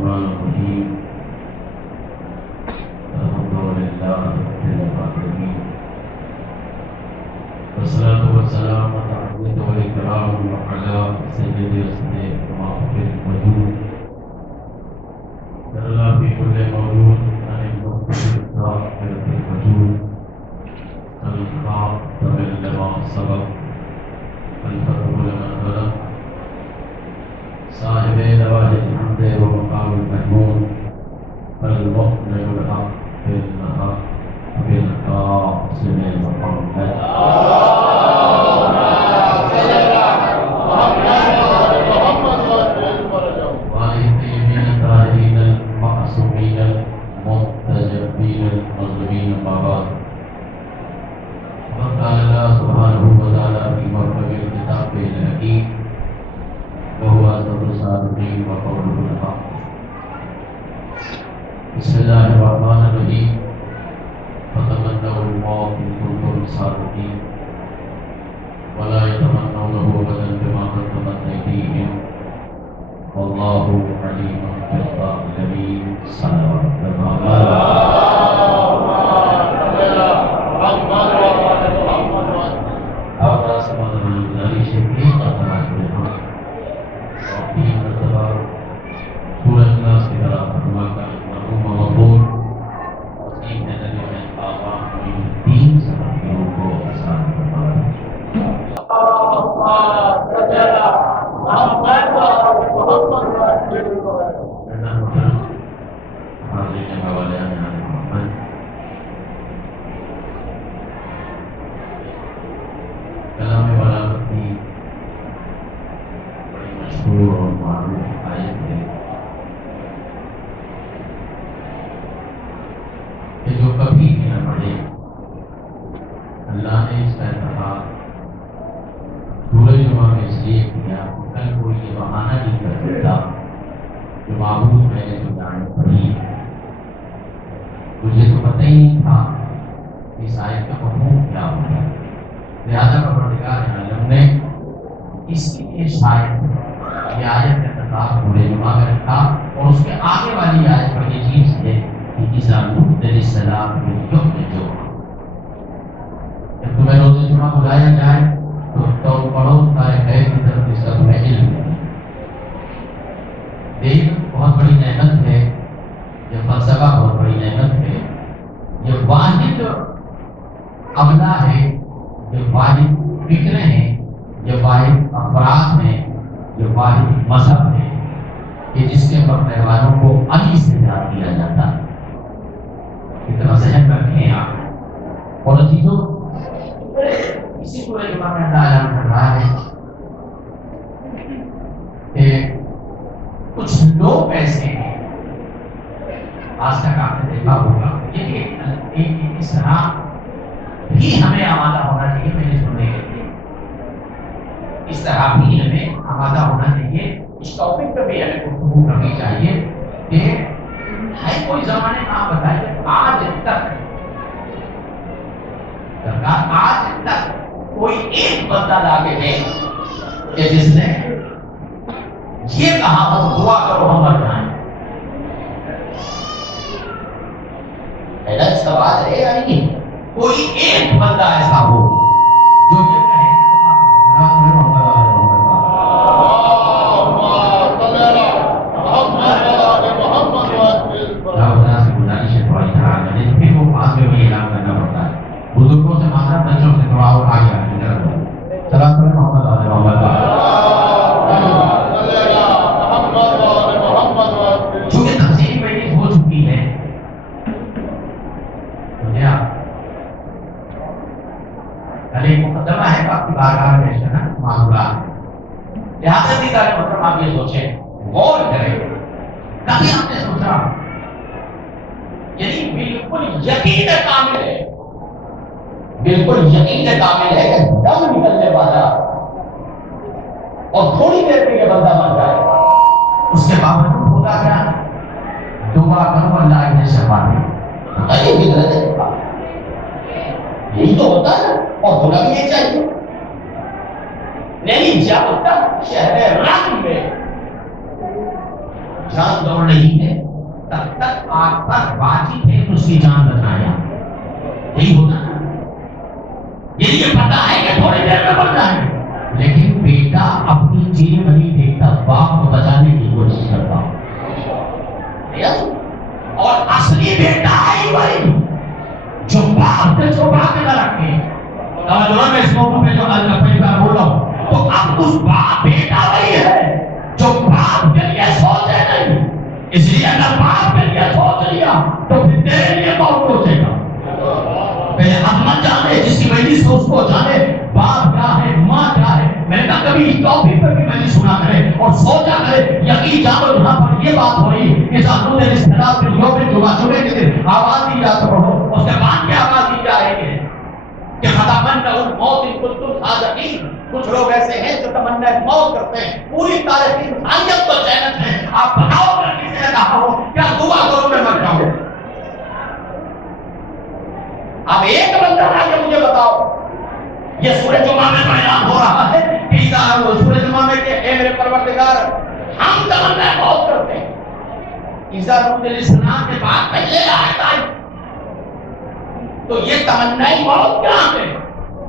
الرحمن الرحيم الحمد لله رب العالمين والصلاة والسلام على عبده والإكرام وعلى سيد رسول ومعطف الوجود ترى في كل موجود أن المختصر الظاهر في الوجود الخاء تمل لما سبق الفتح لمن خلق صاحب لواء الحمد ومقام المحمود المؤمن الحق في الحق في القاسم محمد والطيبين الطاهرين المعصومين المنتجبين المظلومين بعد وقال الله سبحانه وتعالى في مركب الكتاب الحكيم وهو أصدق الصادقين وقوله الحق بسم الله الرحمن الرحيم فتمنوا الموت إن كنتم صادقين ولا يتمنونه أبدا بما قدمت أيديهم والله عليم بالظالمين صلوات جو کبھی بھی نہ پڑھے اللہ نے اس کا انتخاب سورہ جمعہ میں اس لیے کیا کل کوئی یہ بہانہ نہیں کر سکتا کہ معبود میں نے جو جان پڑھی مجھے تو پتہ ہی نہیں تھا اس آیت کا مفہوم کیا ہوتا ہے، لہٰذا پروردگار عالم نے اس لیے شاید یہ آیت کا انتخاب سورہ جمعہ میں رکھا اور اس کے آگے والی آیت پر یہ چیز ہے جب تمہیں روز جمعہ بلایا جائے تو پڑھو غیر کی طرف اس کا تمہیں علم ہے۔ دین بہت بڑی نعمت ہے، یہ فلسفہ بہت بڑی نعمت ہے، یہ واحد عملہ ہے، یہ واحد فکریں ہیں، یہ واحد افراد ہیں، یہ واحد مذہب ہے کہ جس کے پڑھنے والوں کو علی سے یاد کیا جاتا ہے۔ اتنا ذہن رکھیں آپ اور عزیزوں، اسی سورہ جمعہ میں اللہ اعلان کر رہا ہے کہ کچھ لوگ ایسے ہیں، آج تک آپ نے دیکھا ہوگا یہ اس طرح بھی ہمیں آمادہ ہونا چاہیے، میں نے سننے کے لیے اس طرح بھی ہمیں آمادہ ہونا چاہیے، اس ٹاپک پہ بھی ہمیں گفتگو کرنی چاہیے کہ ہے کوئی زمانے میں آپ بتائیے آج تک کوئی ایک بندہ لاگے ہے کہ جس نے یہ کہا ہو دعا کرو ہم مر جائیں؟ ایسا سوال ہے یا نہیں؟ کوئی ایک بندہ ایسا ہو جو یہ کہے بزرگوں سے مانگا، بچوں سے تھوڑا اور آگے سلام محمد چونکہ تفسیر میں یہ ہو چکی ہے کل ایک مقدمہ ہے آپ کی بارگاہ میں پیش کرنا معمولات، لہٰذا بھی طالب محترم آپ یہ سوچیں، غور کریں، کبھی ہم نے سوچا یعنی بالکل یقین کامل ہے، بالکل یقین کامل ہے کہ دم نکلنے والا اور تھوڑی دیر میں یہ بندہ بن جائے، اس کے باوجود ہوگا کیا؟ دعا کرو اللہ ابن شفا دے، یہ فطرت ہے، یہی تو ہوتا ہے اور ہونا بھی یہ چاہیے۔ نہیں جب تک شہر رنگ میں جان دوڑ رہی ہے تب تک آپ پر واجب ہے اس کی جان بچایا. یہی ہوتا نا, یہ پتا ہے کہ تھوڑی دیر میں مر جائیں گے, لیکن بیٹا اپنی جیل نہیں دیکھتا, باپ کو بچانے کی کوشش کرتا. اور اصلی بیٹا ہے وہی جو باپ سے چھپا کے نہ رکھے. میں اس موقع پہ جو پہلی بار بول رہا ہوں, تو اب اس باپ بیٹا وہی ہے جو باپ کے لیے سوچے نہیں. اس لیے اگر باپ کے لیے سوچ لیا تو پھر تیرے لیے کون سوچے گا؟ پہلے احمد جانے جس کی وجہ سے اس کو جانے باپ کیا ہے, ماں کیا ہے. میں نے کہا کبھی اس ٹاپک پر بھی میں نے سنا کرے اور سوچا کرے. یقین جانو یہاں پر یہ بات ہو رہی کہ جانو نے رشتہ دار کے لوگ جمعے کے دن آواز دی جا سکو, اس کے بعد کیا آواز دی جا رہی ہے کہ خدامن کا موت ان کنتم صادقین. کچھ لوگ ایسے ہیں جو تمنا موت کرتے ہیں, پوری تاریخ انسانیت کو چیلنج ہے. آپ بتاؤ اگر کسی نے کہا ہو کیا دعا کرو میں مر جاؤں. اب ایک بندہ آ کے مجھے بتاؤ, یہ سورہ جمعہ میں اعلان ہو رہا ہے کہ سورہ جمعہ میں کہ اے میرے پروردگار ہم تمنا موت کرتے ہیں. عیسیٰ علیہ السلام کے بعد پہلے آیت آئی تو یہ تمنا موت کیا ہے؟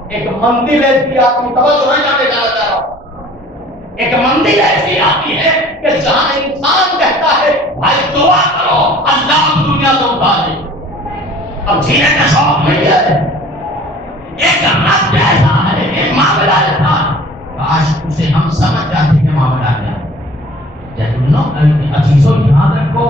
ایک منزل ایسی آتی, توجہ نہیں جانے جانا چاہ رہا ہوں, ایک منزل ایسی آتی ہے کہ جہاں انسان کہتا ہے بھائی دعا کرو اللہ دنیا سے اتار دے. اب جینے کا شوق نہیں ہے, ایک رب جیسا ہے, ایک معاملہ ایسا. کاش اسے ہم سمجھ جاتے کہ معاملہ کیا ہے. عزیزوں یاد رکھو,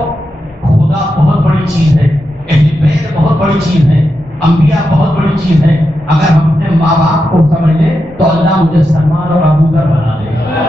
خدا بہت بڑی چیز ہے, اہل بیت بہت بڑی چیز ہے, انبیاء بہت بڑی چیز ہے. اگر ہم اپنے ماں باپ کو سمجھ لیں تو اللہ مجھے سلمان اور ابو ذر بنا دے گا.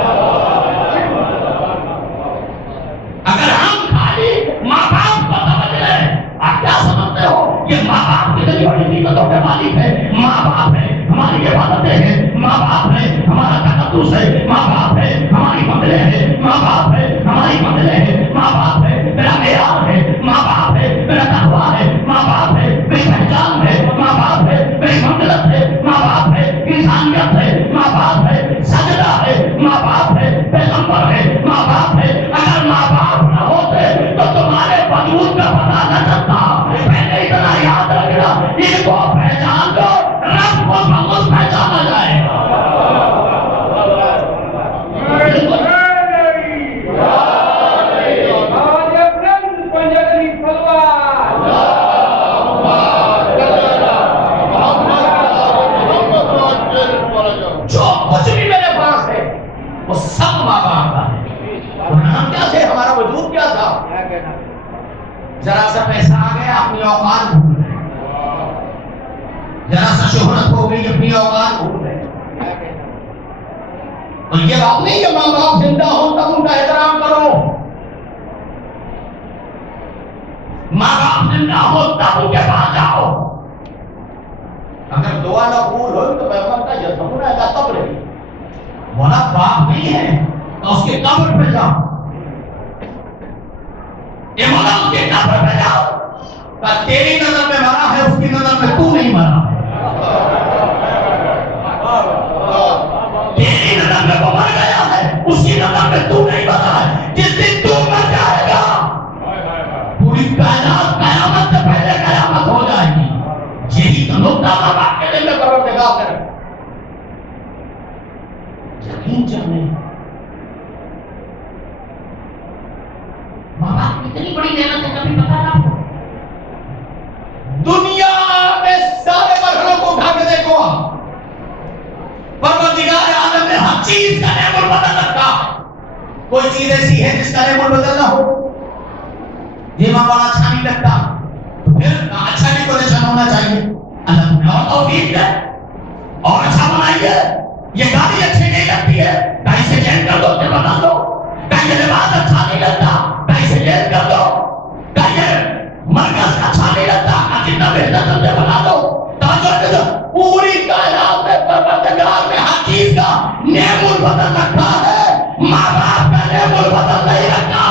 اگر ہم خالی ماں باپ کو سمجھ لیں, آپ کیا سمجھتے ہو یہ ماں باپ کتنی بڑی نعمتوں کے مالک ہے. ماں باپ ہے ہماری عبادتیں ہیں, ماں باپ ہے ہمارا تقدس ہے, ماں باپ ہے ہماری منزلیں ہیں, ماں باپ ہے ہماری منزلیں ہیں, ماں باپ ہے میرا معیار ہے, ماں باپ ہے میرا تقویٰ ہے, ماں باپ ہے میری پہچان ہے, ماں باپ ہے میری منزلت ہے, ماں باپ ہے انسانیت ہے, ماں باپ ہے سجدہ ہے, ماں باپ ہے پیغمبر ہے, ماں باپ ہے. اگر ماں باپ نہ ہوتے تو تمہارے وجود کا پتہ نہ چلتا. پہلے اتنا یاد رکھنا, ان کو پہچان دو, رب کو سمجھ پہچانا جائے گا. جو کچھ بھی میرے پاس ہے وہ سب ماں باپ کا ہے. ہم کیا تھے, ہمارا وجود کیا تھا, ذرا سا پیسہ آ گیا اپنی اوقات بھول گئے, ذرا سا شہرت ہو گئی اپنی اوقات بھول گئے. اور یہ بات نہیں کہ ماں باپ زندہ ہو تب ان کا احترام کرو, ماں باپ زندہ ہو تب ان کے پاس جاؤ. اگر دعا نہ قبول ہو تو پیغمبر کا یہ سمجھنا ہے کہ قبر ہے, مولا باپ نہیں ہے تو اس کے قبر پہ جاؤ. یہ مولا اس کے قبر پہ جاؤ, تیری نظر میں مرا ہے اس کی نظر میں تو نہیں مرا ہے. تیری نظر میں وہ مر گیا ہے اس کی نظر میں تو نہیں مرا ہے. جس دن تو مر جائے گا پوری کائنات قیامت سے پہلے قیامت ہو جائے گی. یہی تو نقطہ ماں باپ کے دل میں پروردگار کرے. یقین جانے ماں باپ کتنی بڑی نعمت ہے, کبھی پتا نہ ہو. دنیا میں سارے مرحلوں کو اٹھا کے دیکھو, پروردگار عالم نے ہر چیز کا نعم البدل رکھا. کوئی چیز ایسی ہے جس کا نعم البدل نہ ہو. یہ ماں بڑا اچھا نہیں لگتا تو پھر اچھا نہیں کو نشان ہونا چاہیے. اللہ تمہیں اور توفیق دے اور اچھا بنائیے. یہ گاڑی اچھی نہیں لگتی ہے, کہیں سے چینج کر دو, بتا دو. کہیں یہ لباس اچھا نہیں لگتا, کہیں سے چینج کر دو. کہیں مرکز اچھا نہیں لگتا, جتنا بہتر سمجھے بنا دو. پوری کائنات میں پروردگار نے ہر چیز کا نعم البدل رکھا ہے, ماں باپ کا نعم البدل نہیں رکھا.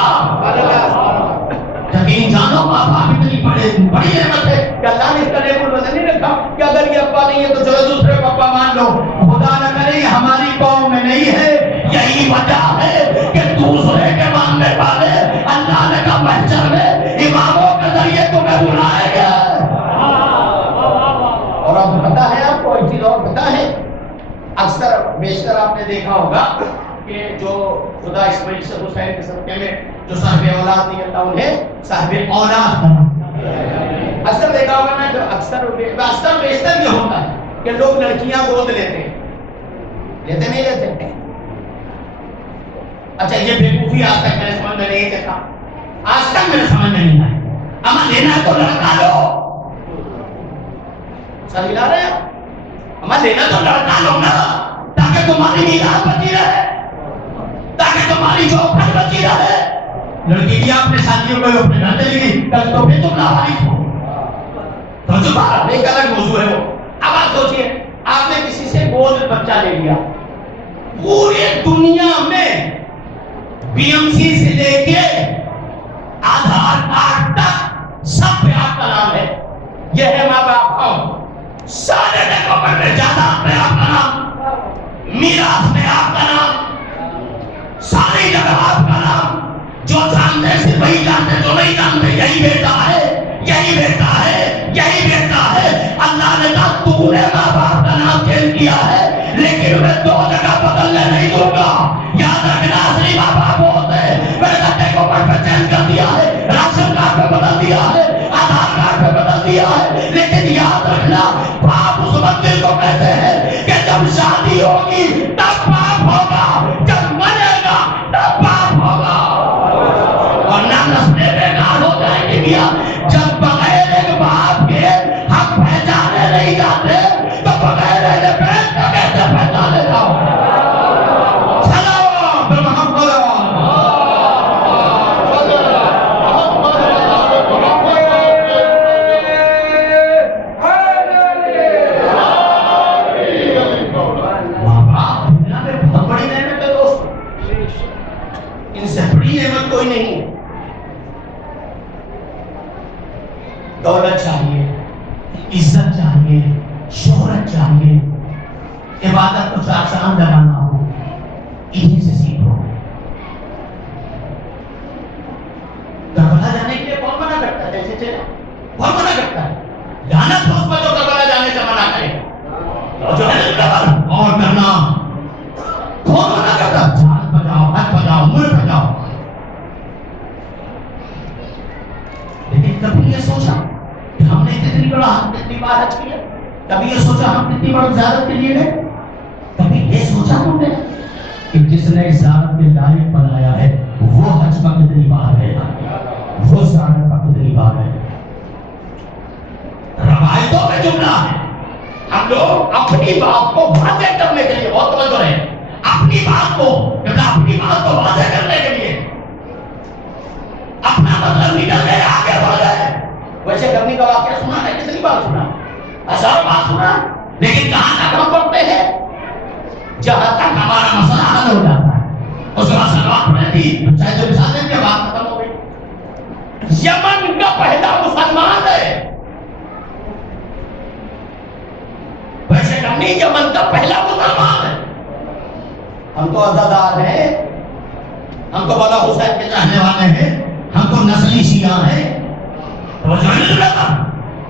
یقین جانو ماں باپ اتنی بڑی نعمت ہے کہ اللہ نے اس کا نعم البدل نہیں رکھا کہ اگر یہ ابا نہیں ہے تو چلو دوسرے کو ابا مان لو. خدا نہ کرے ہماری قوم میں نہیں ہے. یہی وجہ ہے کہ دوسرے کے ماننے والے اللہ پتا ہے آپ کو ایک چیز اور پتا ہے، اکثر بیشتر آپ نے دیکھا ہوگا کہ جو خدا اسماعیل سے حسین کے صدقے میں جو صاحب اولاد نہیں اللہ انہیں صاحب اولاد بنا، اکثر دیکھا ہوگا نا، جو اکثر بیشتر یہ ہوتا ہے کہ لوگ لڑکیاں گود لیتے ہیں، لیتے نہیں لیتے؟ اچھا یہ بیوقوفی آج تک میرے سمجھ میں نہیں دیکھا، آج تک میرے سمجھ میں نہیں آئی۔ اما لینا تو لڑکا لو، سمجھ لا رہے ہیں؟ اما لینا تو لڑکا لو نا، تاکہ تمہاری میراث بچی رہے، تاکہ تمہاری چوکھٹ بچی رہے۔ لڑکی بھی آپ نے شادیوں کو اپنے گھر چلی گئی، کل تو پھر تم نابالغ ہو، تو جو بات ایک الگ موضوع ہے وہ۔ اب آپ سوچئے، آپ نے کسی سے گود بچہ لے لیا، پوری دنیا میں بی ایم سی سے لے کے آدھار کارڈ تک سب پہ آپ کا نام ہے، یہ ہے ماں باپ کا سارے ڈاکومنٹ میں جائیداد میں آپ کا نام، میراث میں آپ کا نام، ساری جگہ آپ کا نام، جو جانتے صرف وہی جانتے، جو نہیں جانتے یہی بیٹا ہے، یہی بیٹا ہے، یہی بیٹا ہے۔ اللہ نے کہا تو نے ماں باپ کا نام چینج کیا ہے، لیکن میں دو جگہ بدلنے نہیں دوں گا، یاد رکھنا اصلی ماں باپ ہوتے ہیں۔ میں نے ڈاکومنٹ پہ چینج کر دیا ہے، راشن کارڈ پہ بدل دیا ہے، آدھار کارڈ پہ بدل دیا ہے، لیکن یاد رکھنا باپ اس مندر کو کہتے ہیں کہ جب شادی ہوگی تب باپ ہوگا، جب مرے گا تب باپ ہوگا، ورنہ نسلیں بیکار ہو جائیں گی میاں۔ جب بغیر ایک باپ کے ہم پہچانے نہیں جاتے تو بغیر ایک بیٹے کا کیسے پہچانے جاؤ؟ چلو پھر محمد کوئی نہیں ہے۔ دولت چاہیے، عزت چاہیے، شہرت چاہیے، عبادت کو چار چاند لگانا ہو، انہیں سے سیکھو۔ کربلا جانے کے لیے کون منع کرتا ہے؟ جیسے چلے کون منع کرتا ہے؟ لعنت ہو اس پر جو کربلا جانے سے منع کرے، جو ہے ڈبل اور کرنا، کون منع کرتا؟ جہاد بجاؤ، حج بجاؤ، ملک بجاؤ۔ لیکن کبھی یہ سوچا کہ ہم نے کتنی بار حج کیا؟ کبھی یہ سوچا ہم کتنی بار زیارت کے لیے گئے؟ کبھی یہ سوچا ہم نے کہ جس نے زیارت کے لائق بنایا ہے وہ حج کا کتنی بار ہے، وہ زیارت کا کتنی بار ہے؟ روایتوں میں جملہ ہے، ہم لوگ اپنی بات کو واضح کرنے کے لیے بہت توجہ ہے، اپنی بات کو واضح کرنے کے لیے اپنا مطلب نکل گئے، آگے بڑھ گئے۔ ویسے کرنی کا واقعہ سنا ہے، کتنی بار سنا، ہزاروں بار سنا، لیکن کہاں تک ہم پڑھتے ہیں؟ جہاں تک ہمارا مسئلہ حل ہو جاتا ہے، اس کے بعد سلوات پڑھتی، چاہے جو رسالے کی بات ختم ہو گئی۔ یمن کا پہلا مسلمان ہے، ویسے کرنی یمن کا پہلا مسلمان ہے۔ ہم تو عزادار ہیں، ہم تو مولا حسین کے چاہنے والے ہیں، ہم تو نسلی شیعہ ہیں۔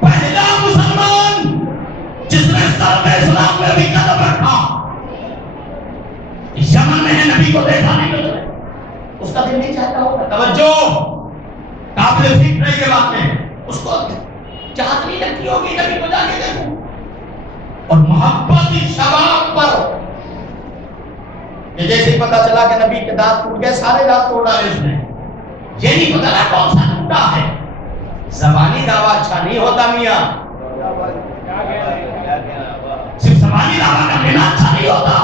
پہلا مسلمان جس نے سر اسلام میں بھی قدم رکھا، یمن میں نبی کو دیکھا نہیں، اس کا دل نہیں چاہتا ہوگا، توجہ قابل فکر ہے یہ بات ہے، اس کو چاہت نہیں لگتی ہوگی نبی کو جا کے دیکھوں، اور محبت شباب پر کہ جیسے پتا چلا کہ نبی کے دانت ٹوٹ گئے، سارے دانت توڑ ڈالے اس نے، یہ نہیں پتا نا کون سا ٹوٹا ہے۔ زبانی دعویٰ اچھا نہیں ہوتا میاں، صرف زبانی دعویٰ کر لینا اچھا نہیں ہوتا،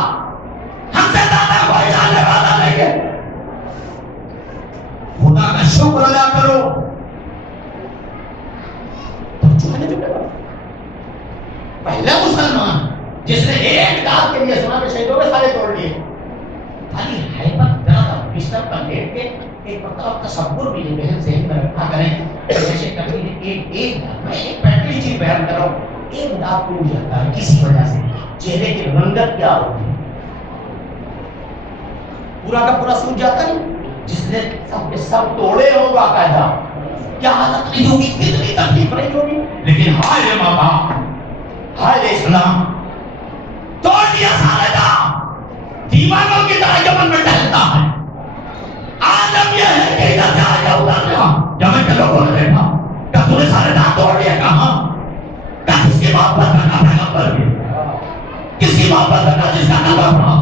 ہم سے زیادہ کوئی جاننے والا نہیں ہے۔ خدا کا شکر ادا کرو، پہلا مسلمان جس نے ایک دانت کے لیے سنا کہ شہیدوں کے سارے توڑ لیے، خالی حیبت درد بستر پر لیٹ کے ایک مطلب تصور بھی نہیں ذہن میں رکھا کریں، جیسے کبھی ایک میں ایک پہلی چیز بیان کر رہا ہوں، ایک دانت ٹوٹ جاتا ہے کسی وجہ سے، چہرے کی رنگت کیا ہوتی ہے؟ پورا کا پورا سوج جاتا ہے، جس نے سب کے سب توڑے ہوں باقاعدہ، کیا حالت نہیں ہوگی، کتنی تکلیف نہیں ہوگی، لیکن ہائے ماں باپ، ہائے اسلام توڑ دیا سارے دام، دیوانوں کی طرح یمن میں ٹہلتا ہے. عالم یہ ہے کہ ادھر سے آگے ادھر جا. جب میں چلو بول رہے تھا کہ تو نے سارے دام توڑ دیا. کہاں؟ کہ کس کی محبت کرنا پیغمبر کی، کس کی محبت کرنا جس کا نظر تھا،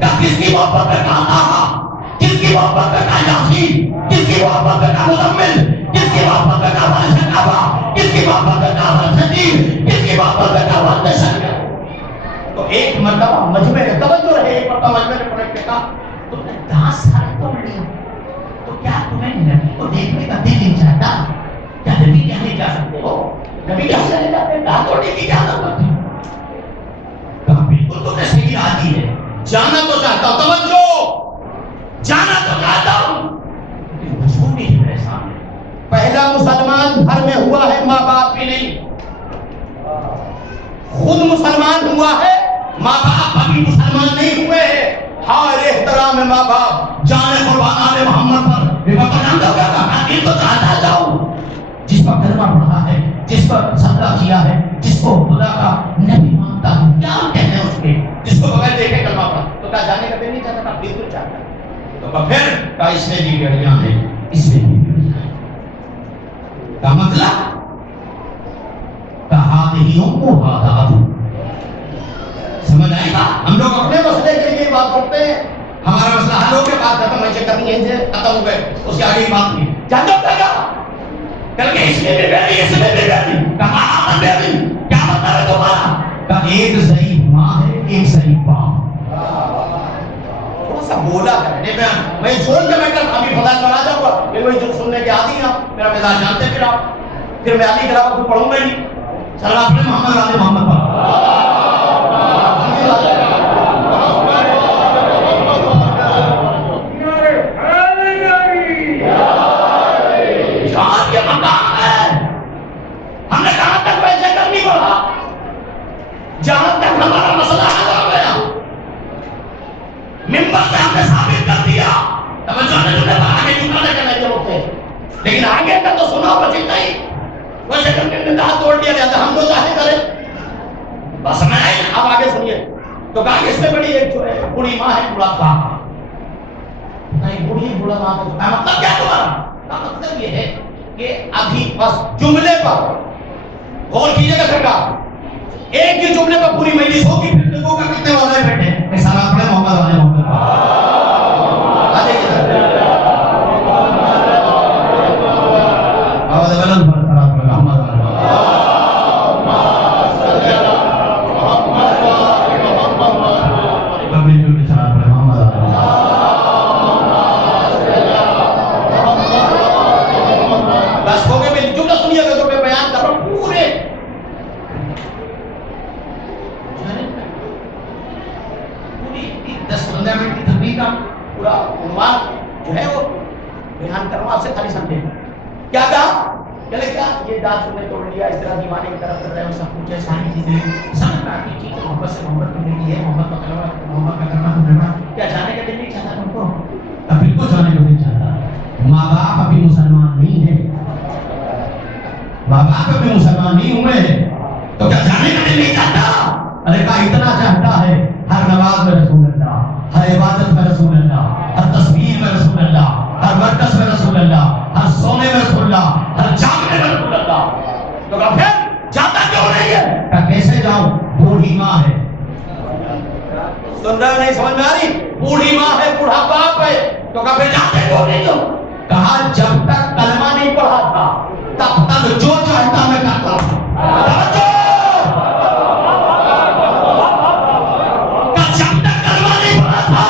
کہ کس کی محبت کرنا آہا، کس کی محبت کرنا یاسین، کس کی محبت کرنا مزمل، کس کی محبت کرنا وارث کعبہ، کس کی محبت کرنا وارث دین، کس کی محبت کرنا وارث شریعت. تو ایک مرتبہ مجمع نے توجہ رہے، ایک مرتبہ مجمع نے پڑھ کے کہا تم نے 10 سال توڑ لی، تو کیا تمہیں نبی کو دیکھنے کا دل نہیں چاہتا؟ کیا نبی کیا نہیں جا سکتے ہو؟ نبی کیا چلے جاتے ہیں؟ داں توڑنے کی کیا ضرورت ہے؟ کہا بالکل تم نے صحیح راضی ہے، جانا تو چاہتا ہوں، توجہ، جانا تو چاہتا ہوں، لیکن حضور نہیں ہے میرے سامنے. پہلا مسلمان گھر میں ہوا ہے، ماں باپ بھی نہیں، خود مسلمان ہوا ہے، ماں باپ ابھی مسلمان نہیں ہوئے ہیں. ہائے احترام ہے ماں باپ، جان قربان آل محمد پر. یہ بابا جان دو کیا کہا دل تو چاہتا جاؤں، جس پر کلمہ پڑھا ہے، جس پر صدقہ کیا ہے، جس کو خدا کا نبی مانتا ہے، کیا کہتے ہیں اس کے، جس کو بغیر دیکھے کلمہ پڑھا، تو کیا جانے کا دل نہیں چاہتا؟ کہا بالکل چاہتا ہے. تو پھر کہا اس میں بھی گڑیاں ہیں، اس میں بھی گڑیاں ہیں. کا مطلب کہا نہیں ہوں ہادہ. سمجھ آئی بات؟ ہم لوگ اپنے مسئلے کے لیے بات کرتے ہیں، ہمارا مسئلہ حل ہو کے بات ختم ہے، کرنی ہے ختم ہو گئے، اس کے آگے بات نہیں. جانتا ہوتا کل کے اس میں بھی بیٹھی، اس میں بھی بیٹھی. کہا آمن بیٹھی، کیا مطلب ہے تمہارا؟ کہا ایک ضعیف ماں ہے، ایک ضعیف باپ. تھوڑا سا بولا کرنے میں چھوڑ کے بیٹھا ابھی فضائل پر آ جاؤں گا، پھر وہی جو سننے کے عادی ہیں آپ، میرا مزاج جانتے پھر آپ، پھر میں علی کے علاوہ کوئی پڑھوں گا نہیں. صلی اللہ علیہ محمد علی محمد پر. جہاد یہ مقام ہے، ہم نے کہاں تک پیسے کرنی پڑا، جہاں تک ہمارا مسئلہ حل ہو گیا، ممبر سے ہم نے ثابت کر دیا. توجہ نے تمہیں آگے جھکانے کے نہیں ہوتے، لیکن آگے کا تو سنا بچی نہیں. ویسے کر کے نکاح توڑ دیا گیا تھا، ہم تو چاہے کریں بس میں. اب آگے سنیے. تو کہا اس میں بڑی ایک بوڑھی ماں ہے، بوڑھا باپ. نہیں بوڑھی بوڑھا ماں کا مطلب کیا تمہارا؟ کا مطلب یہ ہے کہ ابھی بس جملے پر غور کیجیے گا سرکار. ایک ہی جملے پر پوری مجلس ہوگی، پھر لوگوں کا کتنے وعدے بیٹھے ہیں. سلام پڑھے محمد علیہ محمد آ جائیے سر. آواز بلند پر سلام پڑھے محمد علیہ کیا کہا؟ چلے کیا یہ دانت تم نے توڑ لیا، اس طرح دیوانے کی طرف کر رہے ہو، سب کچھ ہے، ساری چیزیں سمجھ میں آتی تھی. محبت سے محبت کی زندگی ہے، محبت کا کرنا، محبت کا کرنا کرنا. کیا جانے کا دل نہیں چاہتا تم کو؟ بالکل جانے کا دل چاہتا. ماں باپ ابھی مسلمان نہیں ہے، ماں باپ ابھی مسلمان نہیں ہوئے ہیں، تو کیا جانے کا دل نہیں چاہتا؟ ارے کہا اتنا چاہتا ہے، ہر نماز میں رسول اللہ، ہر عبادت میں رسول اللہ، ہر تصویر میں رسول اللہ، ہر مرکز میں رسول اللہ، ہر سونے میں رسول اللہ، ہر جاگنے میں رسول اللہ. تو کہا پھر جاتا کیوں نہیں ہے؟ کہا کیسے جاؤں؟ بوڑھی ماں ہے. سن رہے نہیں؟ سمجھ میں آ رہی؟ بوڑھی ماں ہے، بوڑھا باپ ہے. تو کہا پھر جاتے کیوں نہیں تم؟ کہا جب تک کلمہ نہیں پڑھا تھا تب تک جو چاہتا میں کرتا تھا. جب تک کلمہ نہیں پڑھا تھا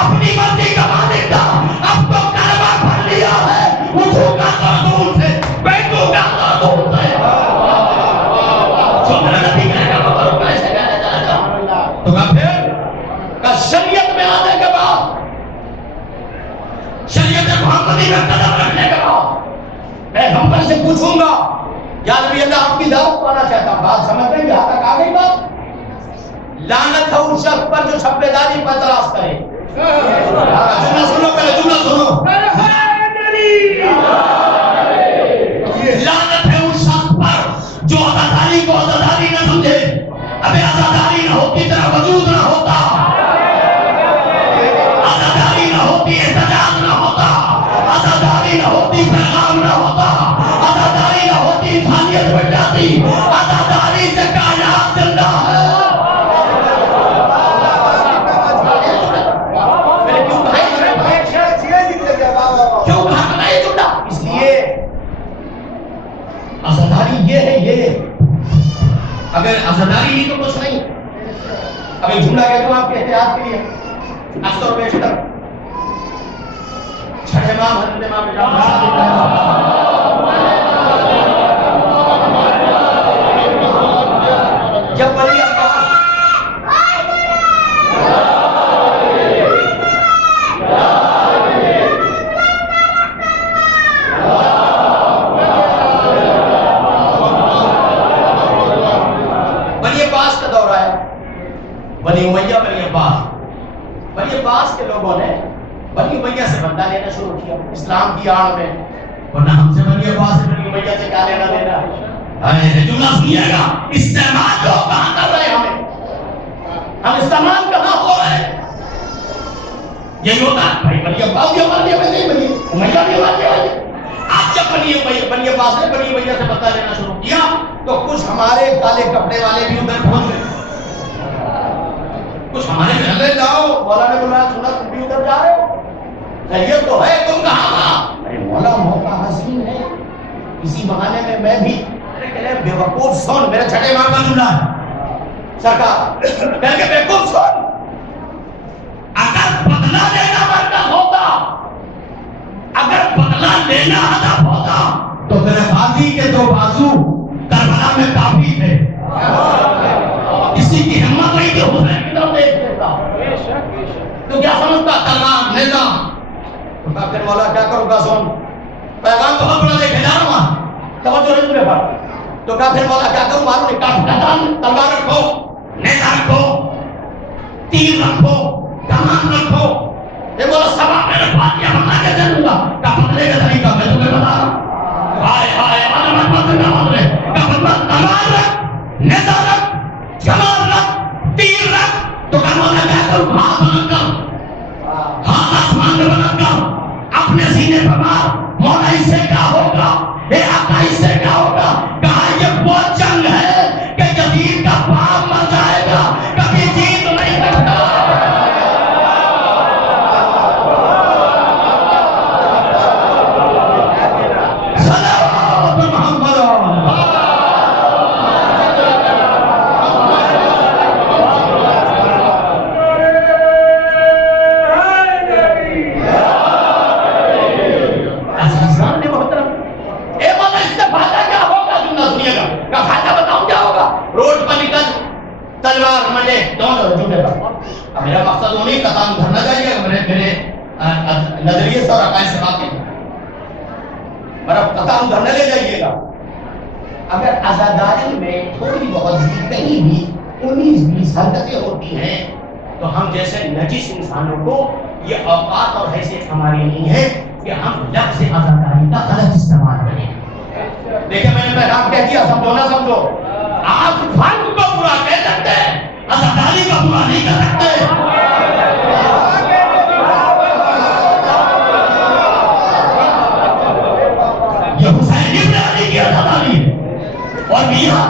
اپنی مرضی کا مالک تھا. اب تو کلمہ پڑھ لیا ہے، اٹھوں گا تو دور سے، بیٹھوں گا تو دور سے. جو میرا نبی کہے گا وہ کروں گا، ایسے کہنے جائے گا. تو کہا پھر کہ شریعت میں آنے کے بعد، شریعت محمدی میں قدم رکھنے کے بعد میں ہم سے پوچھوں گا یا نبی اللہ آپ کی دعوت پانا چاہتا ہوں. بات سمجھ میں یہاں تک آ گئی بات؟ لعنت ہے اس شخص پر جو چھپے داری پر تلاش کرے. جملہ سنو پہلے، جملہ سنو. لعنت ہے اس شخص پر جو عزاداری کو عزاداری نہ سمجھے، کبھی عزاداری نہ ہوتی تیرا وجود نہ ہوتا، عزاداری نہ ہوتی احتجاج نہ ہوتا، عزاداری نہ ہوتی پیغام نہ ہوتا، عزاداری نہ ہوتی انسانیت بن جاتی، عزاداری سے کائنات زندہ ہے۔ کیوں کہا نہیں جڑا؟ اس لیے عزاداری یہ ہے، یہ اگر عزاداری نہیں تو کچھ نہیں۔ اب ایک جملہ کہتا ہوں آپ کے احتیاط کے لیے، اکثر و بیشتر چھٹے ماہ حضرت امام جب ولی عباس بنی عباس کا دور آیا، بنی امیہ بنی عباس کے لوگوں نے بنی امیہ سے بدلہ لینا شروع کیا اسلام کی آڑ میں، ورنہ ہم سے بنی عباس سے بنی امیہ سے کیا لینا دینا؟ جملہ سنیے گا، استعمال لوگ کہاں کر رہے ہیں ہمیں، ہم استعمال کہاں ہو رہے ہیں؟ یہی ہوتا ہے بھائی بنی عباس بھی ہمارے میں نہیں، بنی امیہ بھی ہمارے میں۔ آپ جب بنی عباس نے بنی امیہ سے بدلہ لینا شروع کیا تو کچھ ہمارے کالے کپڑے والے بھی ادھر پہنچ گئے، کچھ ہمارے محلے جاؤ، مولا نے بولا سنا تم بھی ادھر جا رہے ہو، خیریت تو ہے، تم کہاں؟ مولا موقع حسین ہے، اسی بہانے میں بھی بے وقوف سن، میرے چھٹے امام کا جملہ ہے سرکار کہہ کے بے وقوف سن، اگر بدلہ لینا مرکز ہوتا، اگر بدلہ لینا ہدف ہوتا تو میرے غازی کے دو بازو کربلا میں کافی تھے، کسی کی ہمت نہیں کہ حسین کی طرف دیکھ لیتا، تو کیا سمجھتا تلوار نظام؟ تو کہا پھر مولا کیا کروں گا، سن پیغام بہت بڑا لے کے جا رہا ہوں، توجہ نہیں میرے پر، تو کہا پھر مولا کیا کروں، معلوم نہیں، تلوار رکھو، نیزہ رکھو، تیر رکھو، کمان رکھو، یہ بولا سبا میرے فاتحہ بنا کے دے دوں گا، کہا بدلے کا طریقہ میں تمہیں بتا رہا ہوں، ہائے ہائے علامت بدلے کا بدلے، کہا تلوار رکھ، نیزہ رکھ، کمان رکھ، تیر رکھ، تو کہا مولا کیا کروں، ہاتھ بلند کر، ہاتھ آسمان میں بلند کر، اپنے سینے پر مار، مولا اس سے کیا ہوگا، اے آقا اس سے کیا ہوگا؟ کہا یہ وہ جنگ ہے کہ یزید کا باپ مر جائے گا، کبھی جیت نہیں سکتا۔ صلوات محمد تلوار منڈے دونوں جملے پر۔ اب میرا مقصد وہ نہیں قطام دھرنا چاہیے، میرے نظریے سے اور عقائد سے بات نہیں، میرا قطام دھرنا لے جائیے گا۔ اگر عزاداری میں تھوڑی بہت بھی کہیں بھی 19-20 حرکتیں ہوتی ہیں تو ہم جیسے نجس انسانوں کو یہ اوقات اور حیثیت ہماری نہیں ہے کہ ہم لفظ عزاداری کا غلط استعمال کریں۔ دیکھیں میں نے پیغام کہہ دیا، سمجھو نہ سمجھو، آپ فرق کو برا کہہ سکتے ہیں، عزاداری کو برا نہیں کہہ سکتے۔ یہ حسین ابن علی کی عزاداری ہے، اور میاں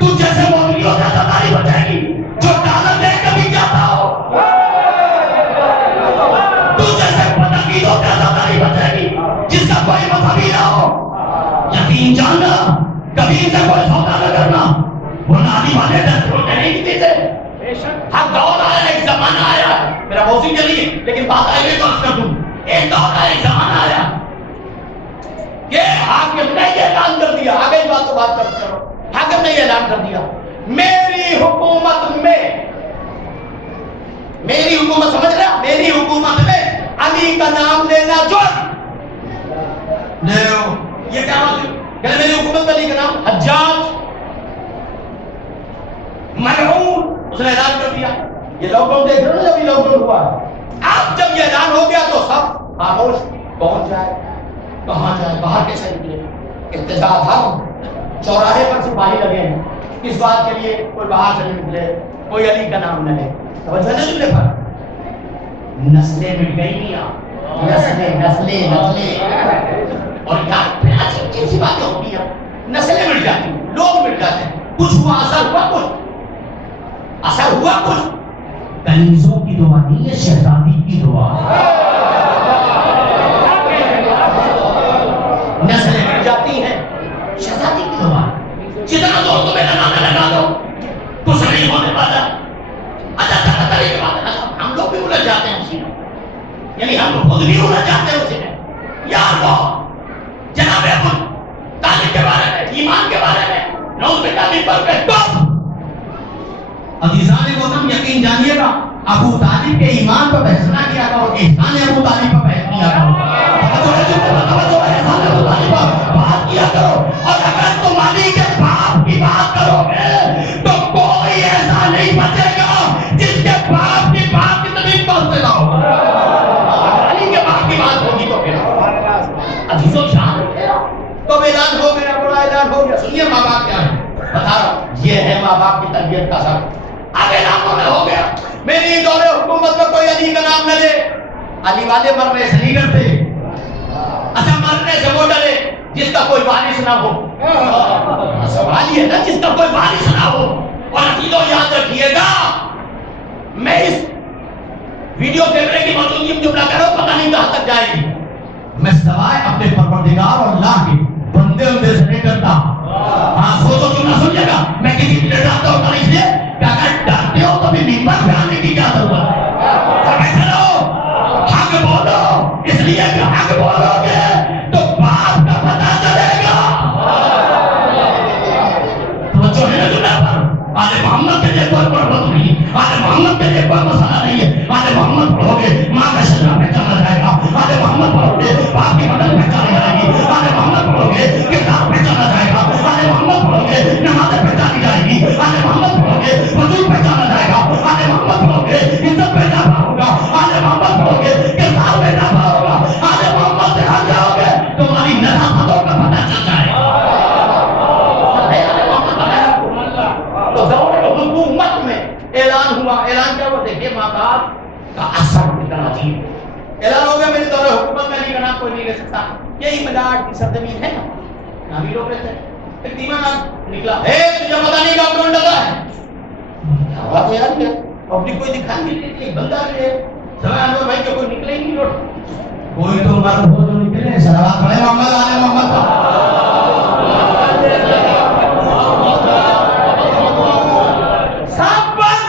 تو جیسے مومنیوں کی عزاداری بچے گی جو ڈالر دے کبھی جاتا ہو، تو جیسے پتنگیوں کی عزاداری بچے گی جس کا کوئی مذہبی نہ ہو، یقین جاننا کبھی ان سے کوئی سودا نہ کرنا، وہ نالی والے دس روٹے نہیں کسی سے۔ ہر دور آیا، ایک زمانہ آیا، میرا موضوع یہ نہیں ہے لیکن بات آئی میں تو عرض کر دوں، ایک دور آیا، ایک زمانہ آیا کہ حاکم نے یہ اعلان کر دیا، آگے اس بات کو بات کرتے ہو، حاکم نے یہ اعلان کر دیا میری حکومت میں، میری حکومت سمجھ رہا، میری حکومت میں علی کا نام لینا جرم۔ یہ کیا بات ہے؟ کہ میری حکومت میں علی کا نام، حجاج ملعون، اس نے اعلان کر دیا۔ یہ لاک ڈاؤن دیکھ رہے ہو نا، جب یہ لاک ڈاؤن ہوا، اب جب یہ اعلان ہو گیا تو سب خاموش، کون جائے کہاں جائے، باہر کیسے نکلے، احتجاج ہم چوراہے پر سپاہی لگے ہیں، کس بات کے لیے کوئی باہر سے نکلے کوئی علی کا نام نہ لے. توجہ نہیں جملے پر نسلیں مٹ گئی میاں نسلیں اور کیا عجیب سی باتیں ہوتی ہیں. نسلیں مٹ جاتی لوگ مٹ جاتے ہیں. کچھ ہوا اثر ہوا کچھ کنیزوں کی دعا نہیں ہے شہزادی کی دعا. نسلیں مٹ جاتی ہیں شہزادی کی دعا. جتنا زور تمہیں لگا دو کچھ نہیں ہونے والا. اچھا طریقے بات ہم لوگ بھی الجھ جاتے ہیں اسی میں, یعنی ہم لوگ خود بھی الجھ جاتے ہیں اسی میں. یار وہ جناب خود تعلیم کے بارے میں ایمان کے بارے میں نوز میں تعلیم پر کہتا عزیزان محترم یقین جانیے گا ابو طالب کے ایمان پر بحث نہ کیا کرو, احسان ابو طالب پر بحث کیا کرو. بات کیا کرو اور اگر تم علی کے باپ کی بات کرو گے تو کوئی ایسا نہیں بچے گا جس کے باپ کی بات کی زمین پہنچے گا. علی کے باپ کی بات ہوگی تو پھر عزیزوں جان تو اعلان ہو گیا, بڑا اعلان ہو گیا. سنیے ماں باپ کیا ہے بتا رہا ہوں, یہ ہے ماں باپ کی تربیت کا سب. آگے ناموں میں ہو گیا میری دور حکومت میں کوئی علی کا نام نہ لے. علی والے مرنے سے نہیں ڈرتے. اچھا مرنے سے وہ ڈرے جس کا کوئی وارث نہ ہو. سوال یہ نا جس کا کوئی وارث نہ ہو. اور عزیزوں یاد رکھیے گا میں اس ویڈیو کیمرے کی موجودگی میں جملہ کروں پتہ نہیں کہاں تک جائے گی. میں سوائے اپنے پروردگار اور اللہ کے بندے سے نہیں ڈرتا. ہاں سوچو کیوں نہ سنیے گا میں کسی سے ڈرتا ہوں نہیں سے کہ اگر ڈرتے ہو تو بھی ممبر پہ آنے کی کیا ضرورت ہے. بیٹھے رہو حق بولو, اس لیے کہ حق بولو گے تو باپ کا پتہ چلے گا. توجہ ہے نا پر آل محمد کے لیے کوئی پربت نہیں, آل محمد کے لیے کوئی مسئلہ نہیں ہے. آل محمد پڑھو گے ماں کا شجرہ پہچانا جائے گا. آل محمد پڑھو گے باپ کی مدد پہچانی جائے گی. آل محمد پڑھو گے کردار پہچانا جائے گا. آل محمد پڑھو گے نماز پہچانی جائے گی. آل محمد پڑھو گے وضو پہچانا جائے گا. آل محمد پڑھو گے عزت پہچانا ہوگا. آل محمد پڑھو گے کردار پہچانا ہوگا. آل محمد سے ہٹ جاؤ گے تمہاری نظافتوں کا پتہ چل جائے گا. تو دور حکومت میں اعلان ہوا. اعلان کیا ہوا دیکھیے ماں باپ کا اثر کتنا عجیب. اعلان ہو گیا میری دور حکومت میں علی کا نام کوئی نہیں لے سکتا. یہی ملاٹ کی سرزمین ہے نا یہاں بھی لوگ رہتے ہیں. ایک دیوانہ نکلا ہے تجھے پتا نہیں کہاں کون ڈرا ہے. آواز یاد کیا پبلک کوئی دکھائی نہیں دیتی بندہ ہے سوال بھائی کہ کوئی نکلے ہی نہیں روڈ کوئی تو مرد ہو جو نکلے سلوات پڑھے محمد آل محمد سب بند.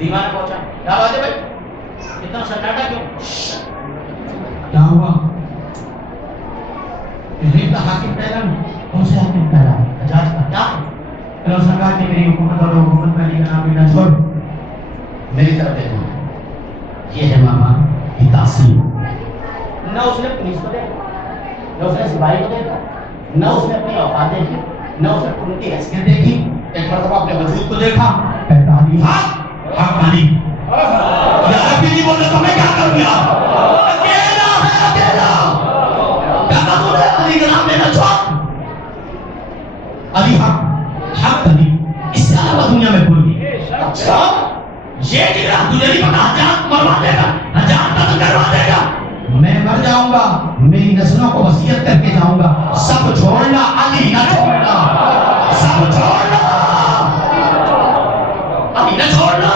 دیوانہ پہنچا کیا بات ہے بھائی اتنا سناٹا کیوں کیا ہوا. یہ کا حاکم پہلا کون سے حاکم پہلا حجاز کا کیا ہے. سرکار نے میری حکومت اور حکومت میں علی کا نام لینا چھوڑ میری طرف دیکھو. یہ ہے ماما کی تاثیر. نہ اس نے پولیس کو دیکھا, نہ اس نے سپاہی کو دیکھا, نہ اس نے اپنی اوقات دیکھی, نہ اس نے ان کی حیثیت دیکھی. ایک مرتبہ اپنے وجود کو دیکھا کہتا علی حق علی یا ربی نہیں بولے تو میں کیا کروں گا. اکیلا ہے اکیلا کہتا تو علی کا نام لینا چھوڑ. علی حق علی اس سے علاوہ دنیا میں کوئی نہیں. اچھا یہ جگہ تجھے نہیں پتا حجات مروا دے گا حجات قتل کروا دے گا. میں مر جاؤں گا میری نسلوں کو وصیت کر کے جاؤں گا سب چھوڑنا علی نہ چھوڑنا. سب چھوڑنا علی نہ چھوڑنا.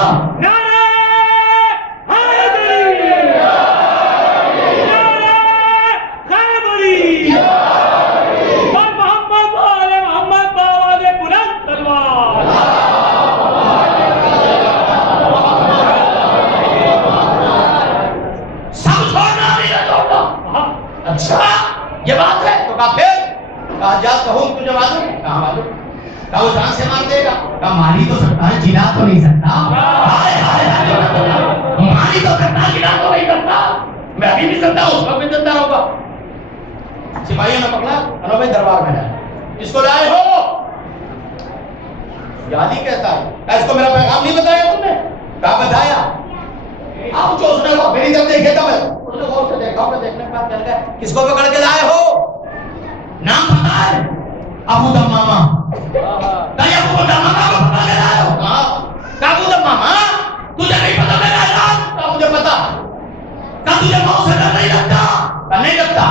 یہ بات ہے تو کہا پھر کہا جا کہوں تجھے معلوم ہے. کہاں معلوم. کہا وہ جان سے مار دے گا. کہا ماری تو سکتا ہے جلا تو نہیں سکتا. ماری تو سکتا جلا تو نہیں سکتا. میں ابھی بھی سکتا ہوں اس وقت بھی زندہ رہوں گا. سپاہیوں نے پکڑا انہوں نے دربار میں ڈالا. اس کو لائے ہو یادی کہتا ہے اس کو میرا پیغام نہیں بتایا تم نے. کہا بتایا. آپ جو اس نے وہ میری طرف دیکھے تھا میں اس نے غور سے دیکھا. میں دیکھنے کے بعد کہہ گیا کس کو پکڑ کے لائے ہو. نام پتا ہے ابو دمامہ کہیں ابو دمامہ کو پکڑ کے لائے ہو؟ کہا ابو دمامہ تجھے نہیں پتا میرا اعلان؟ کہا مجھے پتا. کہا تجھے موت سے ڈر نہیں لگتا؟ کہا نہیں لگتا.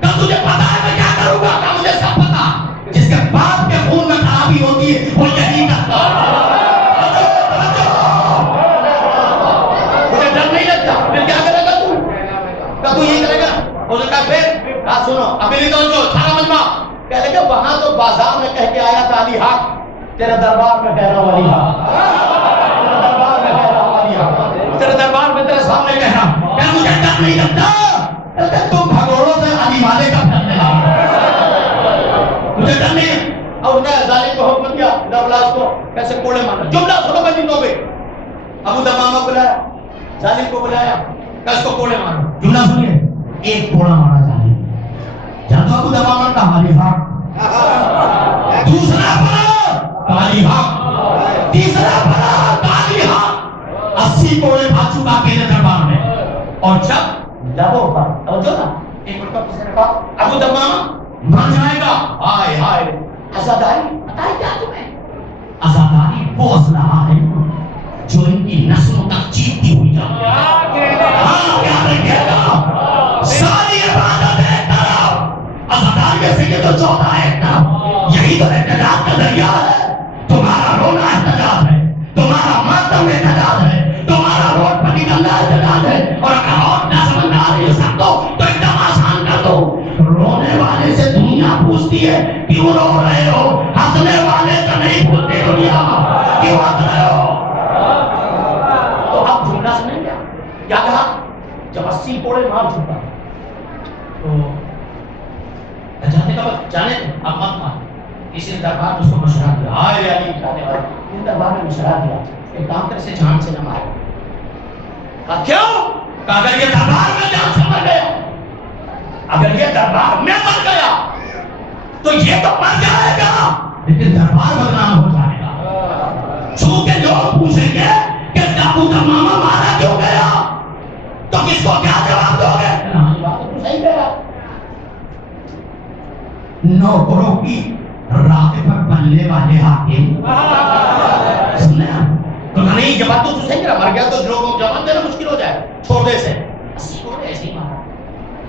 کہا تجھے پتا ہے میں کیا کروں گا؟ کہا مجھے سب پتا. جس کے باپ کے خون میں خرابی ہوتی ہے وہ یہی کرتا ہے. مجھے ڈر نہیں لگتا. پھر کیا کرے گا تو؟ کہا تو یہی کرے گا. انہوں نے کہا پھر کہا سنو ابھی نہیں توجہ سارا مجمع کہہ لگے وہاں تو بازار میں کہہ کے آیا تھا علی حق تیرے دربار میں کہہ رہا ہوں علی حق. تیرے دربار میں تیرے سامنے کہہ رہا ہوں کہ مجھے ڈر نہیں لگتا. تم بھگوڑوں سے علی والے کا ڈرنے لگا. مجھے ڈر نہیں. اور نے ظالم کو حکم دیا نولاس کو کیسے کوڑے مارنا. جملہ سنو بندی تو گئی. ابو دمامہ کو بلایا ظالم کو بلایا کہ اس کو کوڑے مارو. جملہ سنیے ایک کوڑا مارا ظالم. جب ابو دمامہ کا علی حق دوسرا پڑا علی حق تیسرا پڑا علی حق 80 کوڑے کھا چکا اکیلے دربار میں. اور جب لبوں پر توجہ نا ایک مرتبہ کسی نے کہا ابو دمامہ مر جائے گا. ہائے ہائے عزاداری بتائیں کیا تمہیں؟ عزاداری وہ اسلحہ ہے جو ان کی نسلوں تک چیختی ہوئی جاتی ہے. ہاں کیا رکھے گا ساری عبادت ایک طرف عزاداری سے یہ تو 14 ایک طرف. یہی تو احتجاج کا ذریعہ ہے. تمہارا رونا احتجاج ہے. تمہارا ماتم احتجاج ہے. تمہارا روڈ پر نکلنا احتجاج ہے. اور اگر اور نہ سمجھ میں آ رہی ہے سب تو ایک دم آسان کر دو. رونے والے سے دنیا پوچھتی ہے کیوں رو رہے ہو. ہنسنے والے سے نہیں پوچھتی دنیا کیوں ہنس رہے ہو. تو اب جملہ سنیں گے کیا کہا جب 80 کوڑے مار چکا تو جانے کا وقت جانے اب مت مار. کسی نے دربار اس کو مشورہ دیا ہائے علی جانے والے ان دربار میں مشورہ دیا کہ کام کر سے جان سے نہ مارے. کہا کیوں؟ کہا اگر یہ دربار میں جان سے مر گیا اگر یہ دربار میں مر گیا تو یہ تو مر جائے گا لیکن دربار بدنام ہو جائے گا. چونکہ لوگ پوچھیں گے کہ ابو دمامہ مارا کیوں گیا تو کس کو کیا جواب دو گے؟ تو صحیح کہا نوکروں کی رات پر بننے والے حاکم سننے تو نہیں جب تو صحیح کرا مر گیا تو لوگوں کو جواب دینا مشکل ہو جائے. چھوڑ دے سے 80 کو ایسے ہی مارا.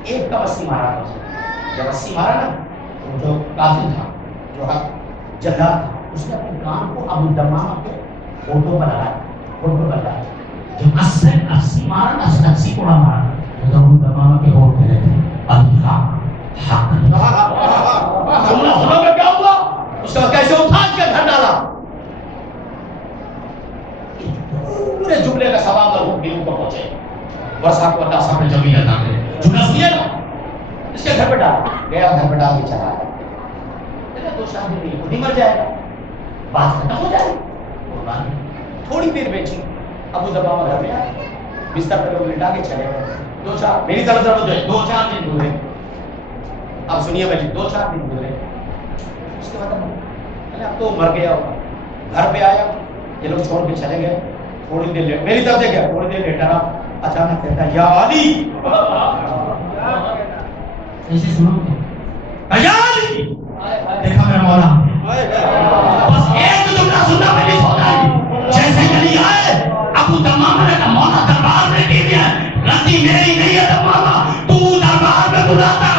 ایک کا 80 مارا تھا. جب 80 مارا نا تو جو قاتل تھا جو جلاد تھا اس نے اپنے کان کو ابو دمامہ کے فوٹو پر لگایا. فوٹو پر لگایا جب 80 مارا نا 80 کوڑا مارا تو ابو دمامہ کے ہونٹ پہ تھے علی حق حق. جملہ سنو میں کیا ہوا اس کا کیسے اٹھا کے گھر ڈالا. پورے جملے کا سواب مرحوم بیرون کو پہنچے بس آپ کو اللہ صاحب نے جمیل عطا کرے. جملہ سنیے نا اس کے گھر پہ ڈالا گیا گھر پہ ڈال کے چلا گیا. تو شادی نہیں خود ہی مر جائے گا بات ختم ہو جائے گی. تھوڑی دیر بیچی ابو دمامہ گھر میں آئے بستر پہ لوگ لٹا کے چلے گئے. میری طرف ضرورت ہے 2-4 دن گزرے. اب سنیے بھائی 2-4 دن گزرے اس کے بعد اب تو مر گیا ہوگا. گھر پہ آیا یہ لوگ چھوڑ کے چلے گئے. تھوڑی دیر لیٹ میری طرف سے گیا تھوڑی دیر لیٹا رہا. اچانک کہتا ہے یا علی ایسے سنو یا علی دیکھا میرا مولا بس ایک جملہ سننا میں نہیں سو جائے گی. جیسے علی آئے ابو دمامہ نے کہا مولا دربار میں کی دیا غلطی میری نہیں ہے دمامہ تو دربار میں بلاتا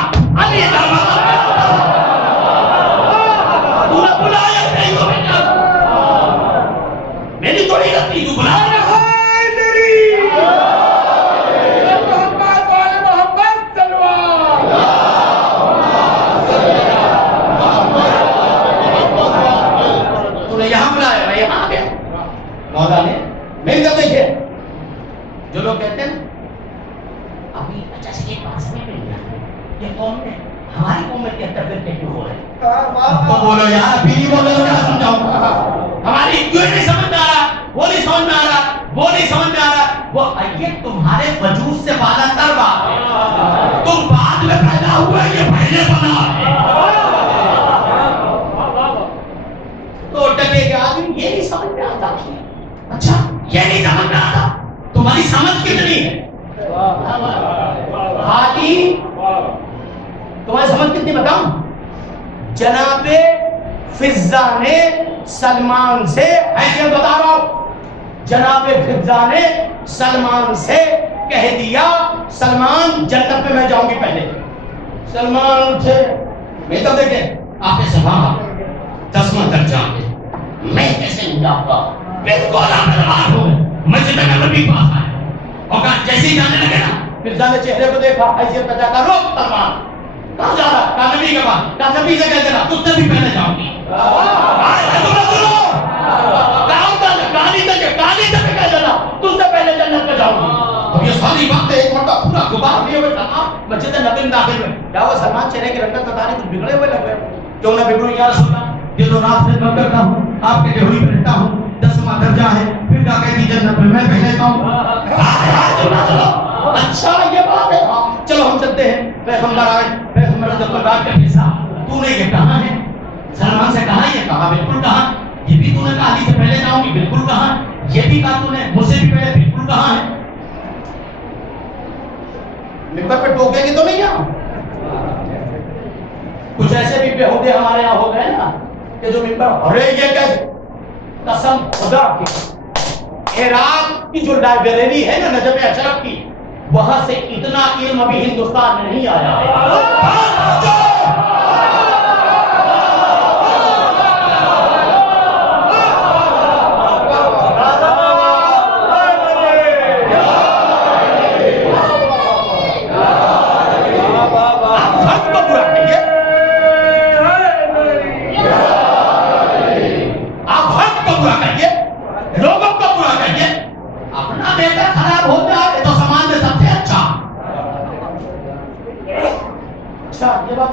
علی دربار میں تو نے بلایا نہیں تو میری تھوڑی غلطی تو بلایا مولا نے میری طرف دیکھیے. جو لوگ کہتے ہیں ابھی اچھا سے ایک بات سمجھ میں نہیں آتی یہ قوم نے ہماری قوم میں 73 پہ کیوں ہو رہے ہیں تو بولو یار ابھی نہیں بولو کیا سمجھاؤں ہماری کیوں نہیں سمجھ میں آ رہا وہ نہیں سمجھ میں آ رہا وہ نہیں سمجھ میں آ رہا. وہ یہ تمہارے وجود سے بالا تر بات ہے. تم بعد میں پیدا ہوئے یہ پہلے بنا تو ڈگے کے آدمی یہ نہیں سمجھ میں آتا. اچھا یہ نہیں سمجھ میں آتا تمہاری سمجھ کتنی ہے حاجی تمہاری سمجھ کتنی بتاؤں. جناب فضہ نے سلمان سے حیثیت بتا رہا ہوں، جناب فضہ نے سلمان سے کہہ دیا سلمان جنت میں میں جاؤں گی پہلے. سلمان اٹھے، میں تو دیکھیں آپ نے سبھا 10واں درجہ میں کیسے نہیں جاؤں گا؟ بالکل آپ ہوں مسجد نبوی کے پاس آئے اور کہا جیسے ہی جانے لگے نا، مرزا نے چہرے کو دیکھا، حیثیت بتا کر روک سلمان. کہاں جا رہا ہے؟ کہا نبی کے پاس. کہا نبی سے کہہ دینا تجھ سے بھی پہلے جاؤں گی. تجھ سے پہلے جنت میں جاؤں گی. اب یہ ساری باتیں ایک مرتبہ پورا غبار لیے ہوئے تھا. مسجد نبی میں داخل ہوئے. کیا وہ سلمان چہرے کی رنگت بتا رہے کچھ بگڑے ہوئے لگ رہے؟ کیوں نہ بگڑوں یا رسول اللہ؟ یہ تو رات میں کم کرتا ہوں، آپ کے ڈھولی پہ رہتا ہوں، 10واں درجہ ہے، پھر جا کے جنت میں پہلے جاؤں. اچھا یہ بات ہے. چلو ہم چلتے ہیں. پیغمبر آئے، پیغمبر جب تک بات کر حصہ تو نے یہ کہا ہے، سلمان سے کہا، یہ کہا بالکل کہا. یہ بھی تو نے کہا علی سے پہلے جاؤں گی، بالکل کہا. یہ بھی کہا تو نے مجھ سے بھی پہلے، بالکل کہا ہے. ممبر پہ ٹوکے گی تو نہیں یہاں؟ کچھ ایسے بھی بےہودے ہمارے یہاں ہو گئے نا کہ جو ممبر، ارے یہ کیسے، قسم خدا کی عراق کی جو لائبریری ہے نا نجف اشرف کی، وہاں سے اتنا علم ابھی ہندوستان میں نہیں آیا.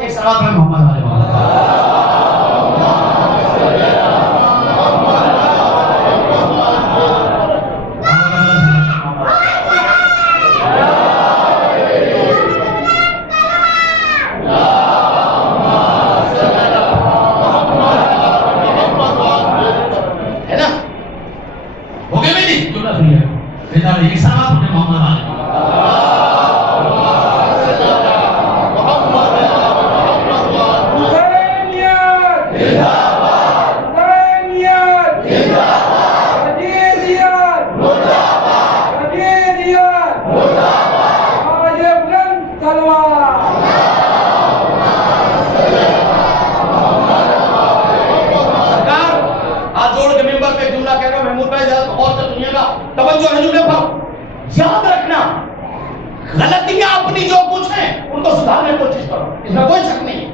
ایک سوال میں محمد علیہ ہے نا؟ ہو گئے میں نہیں جملہ سنیے. ایک سوال پوچھے محمد علیہ توجہ ہے جملے پر. یاد رکھنا غلطیاں اپنی جو کچھ ہیں ان کو سدھارنے کی کوشش کرو، اس میں کوئی شک نہیں ہے.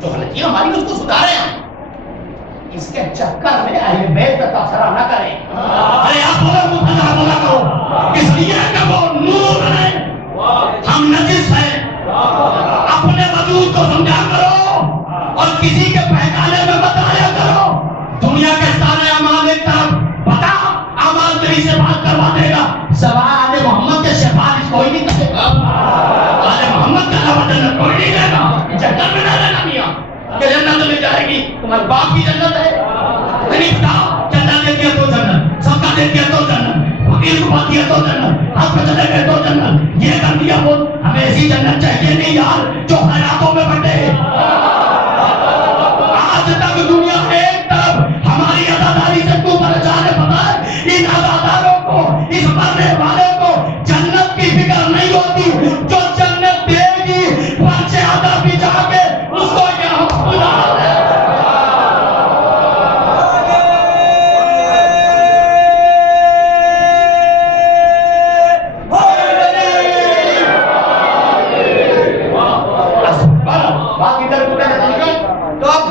جو غلطیاں ہماری اس کو سدھارے ہیں، اس کے چکر میں اہل بیت پہ تبصرہ نہ کریں. ارے آپ بولا کرو اس لیے کہ وہ نور ہے، ہم نجس ہیں. اپنے وجود کو سمجھا کرو اور کسی کے پہچانے میں بتایا کرو. دنیا کے سارے اعمال ایک طرف بتا، اعمال تیری سے بات کروا دے گا، سوائے آل محمد کے سفارش کوئی نہیں کرے گا. آل محمد کا علاوہ جنت کوئی نہیں دے گا. چکر میں نہ رہنا میاں کہ جنت میں جائے گی، تمہارے باپ کی جنت ہے. غریب کا چندہ دے دیا تو جنت، صدقہ دے دیا تو جنت، فقیر کو بات دیا تو جنت، ہاتھ پہ چلے گئے تو جنت. یہ کر دیا وہ، ہمیں ایسی جنت چاہیے نہیں یار جو خیراتوں میں بٹے. آج تک دنیا ایک طرف ہماری عزاداری سے تو پریشان ہے. پتا ہے ان عزاداروں کو، اس مرنے والے کو جنت کی فکر نہیں ہوتی. جو جنت دے گی پرچے عذاب بھی جا کے اس کو یہاں خدا دے. تو اب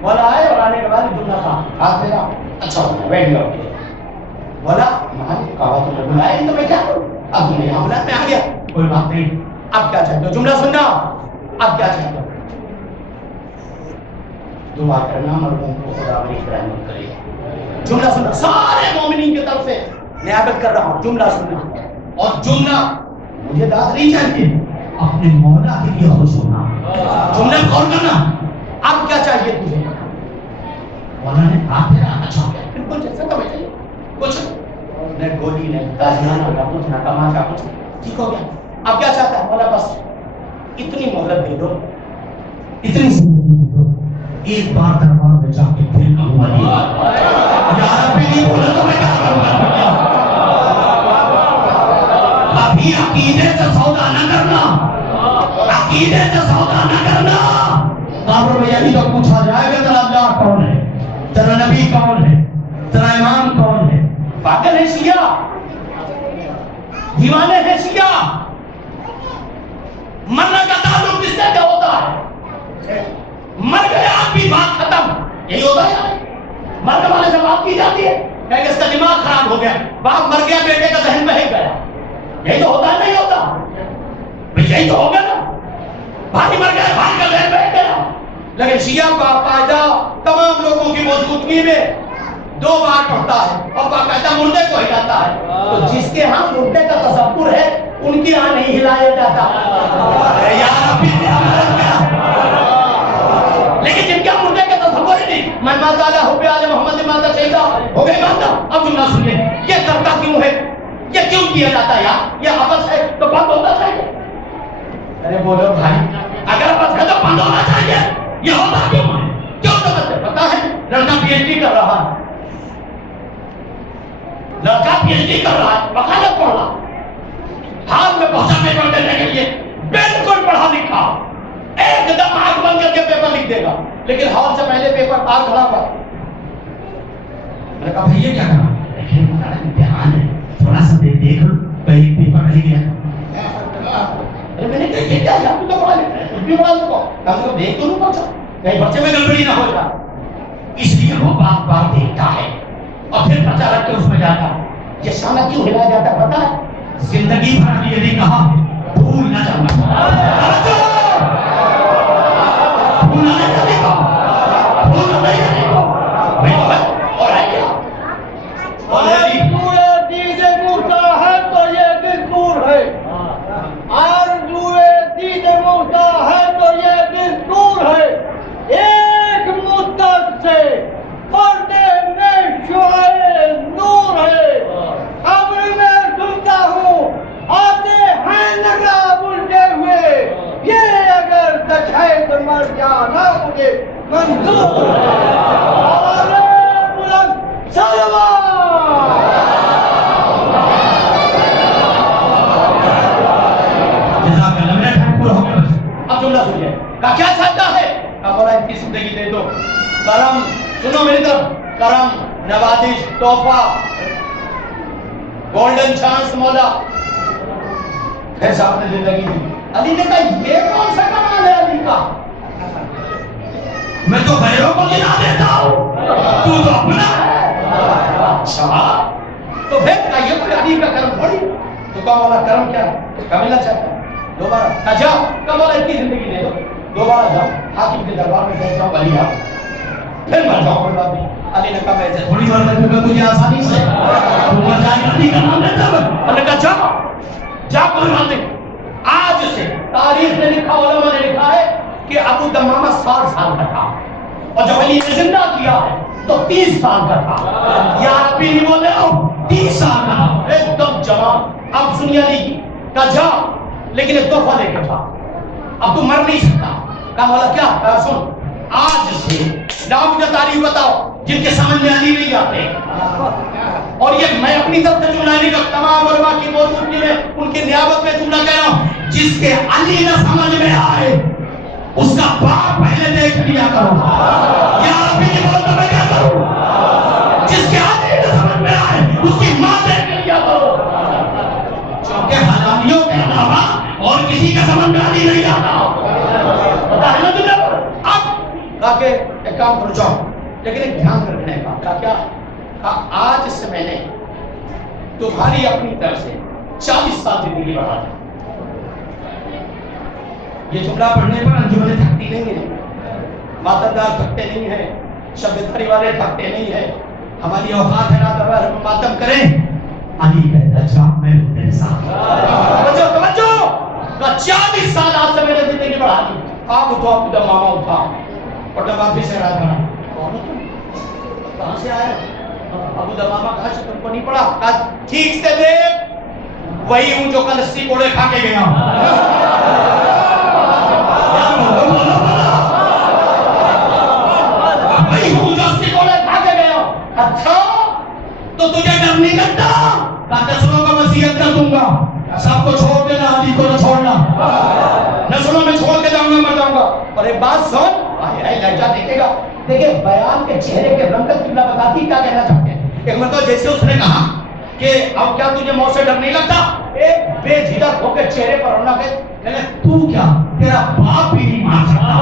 مولا آئے اور آنے کے بعد جملہ تھا ہاتھ میرا اچھا ہوتا بیٹھ گیا. مولا مالک کہا تو میں بلایا نہیں تو میں کیا کروں؟ اب میں یہاں بلا میں آ گیا، کوئی بات نہیں. اب کیا چاہتے ہو؟ جملہ سننا. اب کیا چاہتے ہو؟ دعا کرنا مردوں کو خدا بڑی رحمت کرے. جملہ سننا سارے مومنین کی طرف سے نیابت کر رہا ہوں. جملہ سننا اور جملہ مجھے داد نہیں چاہیے، اپنے مولا کے لیے خوش ہونا. جملے غور کرنا. اب کیا چاہیے تجھے؟ مولا نے کہا تیرا اچھا ہو گیا. بالکل جیسا تو میں چاہیے کچھ نہ گولی نہ گالیاں نہ کچھ نہ تماشا کچھ ٹھیک ہو گیا. اب کیا چاہتا ہے مولا؟ بس اتنی مہلت دے دو، اتنی زندگی دے دو ایک بار دربار میں جا کے پھر کہوں علی یا ربی نہیں بولا تو میں کیا کروں گا؟ ابھی عقیدے سے سودا نہ کرنا، عقیدے سے سودا نہ کرنا۔ قبر میں یہی تو پوچھا جائے گا تیرا اللہ کون ہے، تیرا نبی کون ہے، تیرا امام کون ہے؟ پاگل ہے شیعہ، دیوانے ہیں شیعہ۔ مرنے کا تعلق کس سے کیا ہوتا ہے؟ مر گیا آدمی بات ختم، یہی ہوتا ہے۔ مرنے والے سے بات کی جاتی ہے کہ اس کا دماغ خراب ہو گیا، باپ مر گیا بیٹے کا ذہن بہل گیا، یہی تو ہوتا ہے نہیں ہوتا؟ یہی تو ہوگا نا، بھائی مر گیا بھائی کا ذہن بہل گیا۔ لیکن شیعہ باقاعدہ تمام لوگوں کی موجودگی میں 2 بار پڑھتا ہے اور باقاعدہ مردے کو ہلاتا ہے۔ تو جس کے ہاں مردے کا تصور ہے ان کی ہاں نہیں ہلایا جاتا۔ لیکن جن کے ہاں مردے کا تصور ہی نہیں، من مات علی حب آل محمد مات شہیدہ ہو گئے ماندہ۔ اب جملہ سنیے، یہ کرتا کیوں ہے، یہ کیوں کیا جاتا ہے یار؟ یہ حبس ہے تو بند ہونا چاہیے۔ ارے بولو بھائی، اگر حبس ہے تو بند ہونا چاہیے، یہ ہوتا کیوں ہے؟ کیوں سمجھتے؟ پتا ہے لڑکا پی ایچ ڈی کر رہا ہے، لڑکا پی ایچ ڈی کر رہا ہے، وکالت پڑھ رہا، حال میں پہنچا پیپر دینے کے لیے، بالکل پڑھا لکھا، ایک دم آنکھ بند کر کے پیپر لکھ دے گا، لیکن ہال سے پہلے پیپر پار کھڑا ہوا۔ میں نے کہا بھائی یہ کیا کرا؟ لیکن امتحان ہے، تھوڑا سا دیکھ لو، پیپر نہیں گیا۔ میں نے کہا یہ کیا ہے؟ تو پڑھا لکھا ہے، کچھ بھی پڑھا لکھا، کم سے کم دیکھ تو نہیں پہنچا، کہیں بچے میں گڑبڑی نہ ہو جائے۔ اس لیے وہ بار بار دیکھتا ہے اور پھر پتہ رکھ کے اس میں جاتا ہے۔ یہ شانہ کیوں ہلایا جاتا ہے پتہ ہے؟ زندگی بھر بھی یہی کہا بھول نہ جانا، بھولنا نہیں کرے گا، بھولنا نہیں کرے گا۔ اور ہے کیا؟ آرزوئے دید موسیٰ ہے تو یہ دل دور ہے، آرزوئے دید موسیٰ ہے تو یہ دل دور ہے، ایک مدت سے پردے میں شعاع نور ہے، قبر میں سنتا ہوں آتے ہیں نگاہ بلتے ہوئے، یہ اگر سچ ہے تو مر جانا مجھے منظور ہے۔ آلے بلند سلوات۔ جزاک اللہ، میرا ٹائم پورا ہو گیا بس۔ اب جملہ سنیے، کہا کیا چاہتا ہے؟ کہا مولا ان کی زندگی دے دو، کرم، سنو میری طرف، کرم، نوازش، تحفہ، گولڈن چانس مولا۔ پھر صاحب نے زندگی دی۔ علی نے کہا یہ کون سا کمال ہے علی کا؟ میں تو غیروں کو گنا دیتا ہوں، تو تو اپنا ہے۔ اچھا تو پھر کہا یہ کوئی علی کا کرم تھوڑی؟ تو کہا مولا کرم کیا ہے؟ کہا ملنا چاہتا ہے، دوبارہ کہا جاؤ، کہا مولا ان کی زندگی دے دو، دوبارہ جاؤ، حاکم کے دربار میں بیٹھ جاؤ، علی آؤ، پھر مر جاؤ، کوئی بات نہیں۔ علی نے کہا میں ایسے تھوڑی بار میں کیونکہ تجھے آسانی سے تو مر جائے علی کا نام لیتا ہے۔ اللہ نے کہا جاؤ، جا، کوئی بات نہیں۔ آج سے تاریخ نے لکھا، علماء نے لکھا ہے کہ ابو دمامہ 60 سال کا تھا، اور جب علی نے زندہ کیا ہے تو 30 سال کا تھا۔ یا ربی نہیں بول رہے ہو، 30 سال کا، ایک دم جوان۔ اب سنیے علی کی، کہا جا لیکن ایک تحفہ لے کے جا، اب تو مر نہیں سکتا۔ کہا مولا کیا؟ کہا سن، آج سے نام مجھے تاریخ بتاؤ جن کے سمجھ میں علی نہیں آتے، اور یہ میں اپنی طرف سے جملہ نہیں کرتا، تمام علماء کی موجودگی میں ان کی نیابت میں جملہ کہہ رہا ہوں، جس کے علی نہ سمجھ میں آئے اس کا باپ پہلے دیکھ لیا کرو۔ یا ربی نہیں بولتا میں کیا کروں؟ جس کے علی نہ سمجھ میں آئے اس کی ماں دیکھ لیا کرو، کیونکہ حلالیوں کے علاوہ اور کسی کا سمجھ میں علی نہیں آتا۔ پتا ہے نا تمہیں؟ اب کہا کہ ایک کام کرو جاؤ، لیکن ایک دھیان رکھنے کا۔ کہا کیا؟ کہا آج سے میں نے تمہاری اپنی طرف سے 40 سال زندگی بڑھا دی۔ یہ جملہ پڑھنے پر انجمنیں تھکتی نہیں ہیں، ماتمدار تھکتے نہیں ہیں، شب دھری والے تھکتے نہیں ہیں، ہماری اوقات ہے رات بھر ہم ماتم کریں، علی کہتا جا میں ہوں تیرے ساتھ۔ توجہ توجہ، کہا 40 سال آج سے میں نے زندگی بڑھا دی۔ آپ اٹھو، آپ ادھر ماما اٹھا، اور جب واپس سے رات بھر کہاں سے آئے؟ ابو دمامہ کہا تم کو نہیں پڑا؟ کہا ٹھیک سے دیکھ، وہی ہوں جو کل 80 کوڑے کھا کے گیا۔ تو تجھے ڈر نہیں لگتا؟ نسلوں کا وصیت کر دوں گا، سب کو چھوڑ دینا، علی کو نہ چھوڑنا، نسلوں میں چھوڑ کے جاؤں گا، مر جاؤں گا۔ اور ایک بات سن، لہجہ دیکھے گا، دیکھیں بیان کے چہرے کے رنگت قبلہ بتاتی کیا کہنا چاہتے ہیں۔ ایک مرتبہ جیسے اس نے کہا کہ اب کیا تجھے موت سے ڈر نہیں لگتا، ایک بے جھجک ہو کے چہرے پر رونا کہ تو کیا، تیرا باپ بھی نہیں مار سکتا،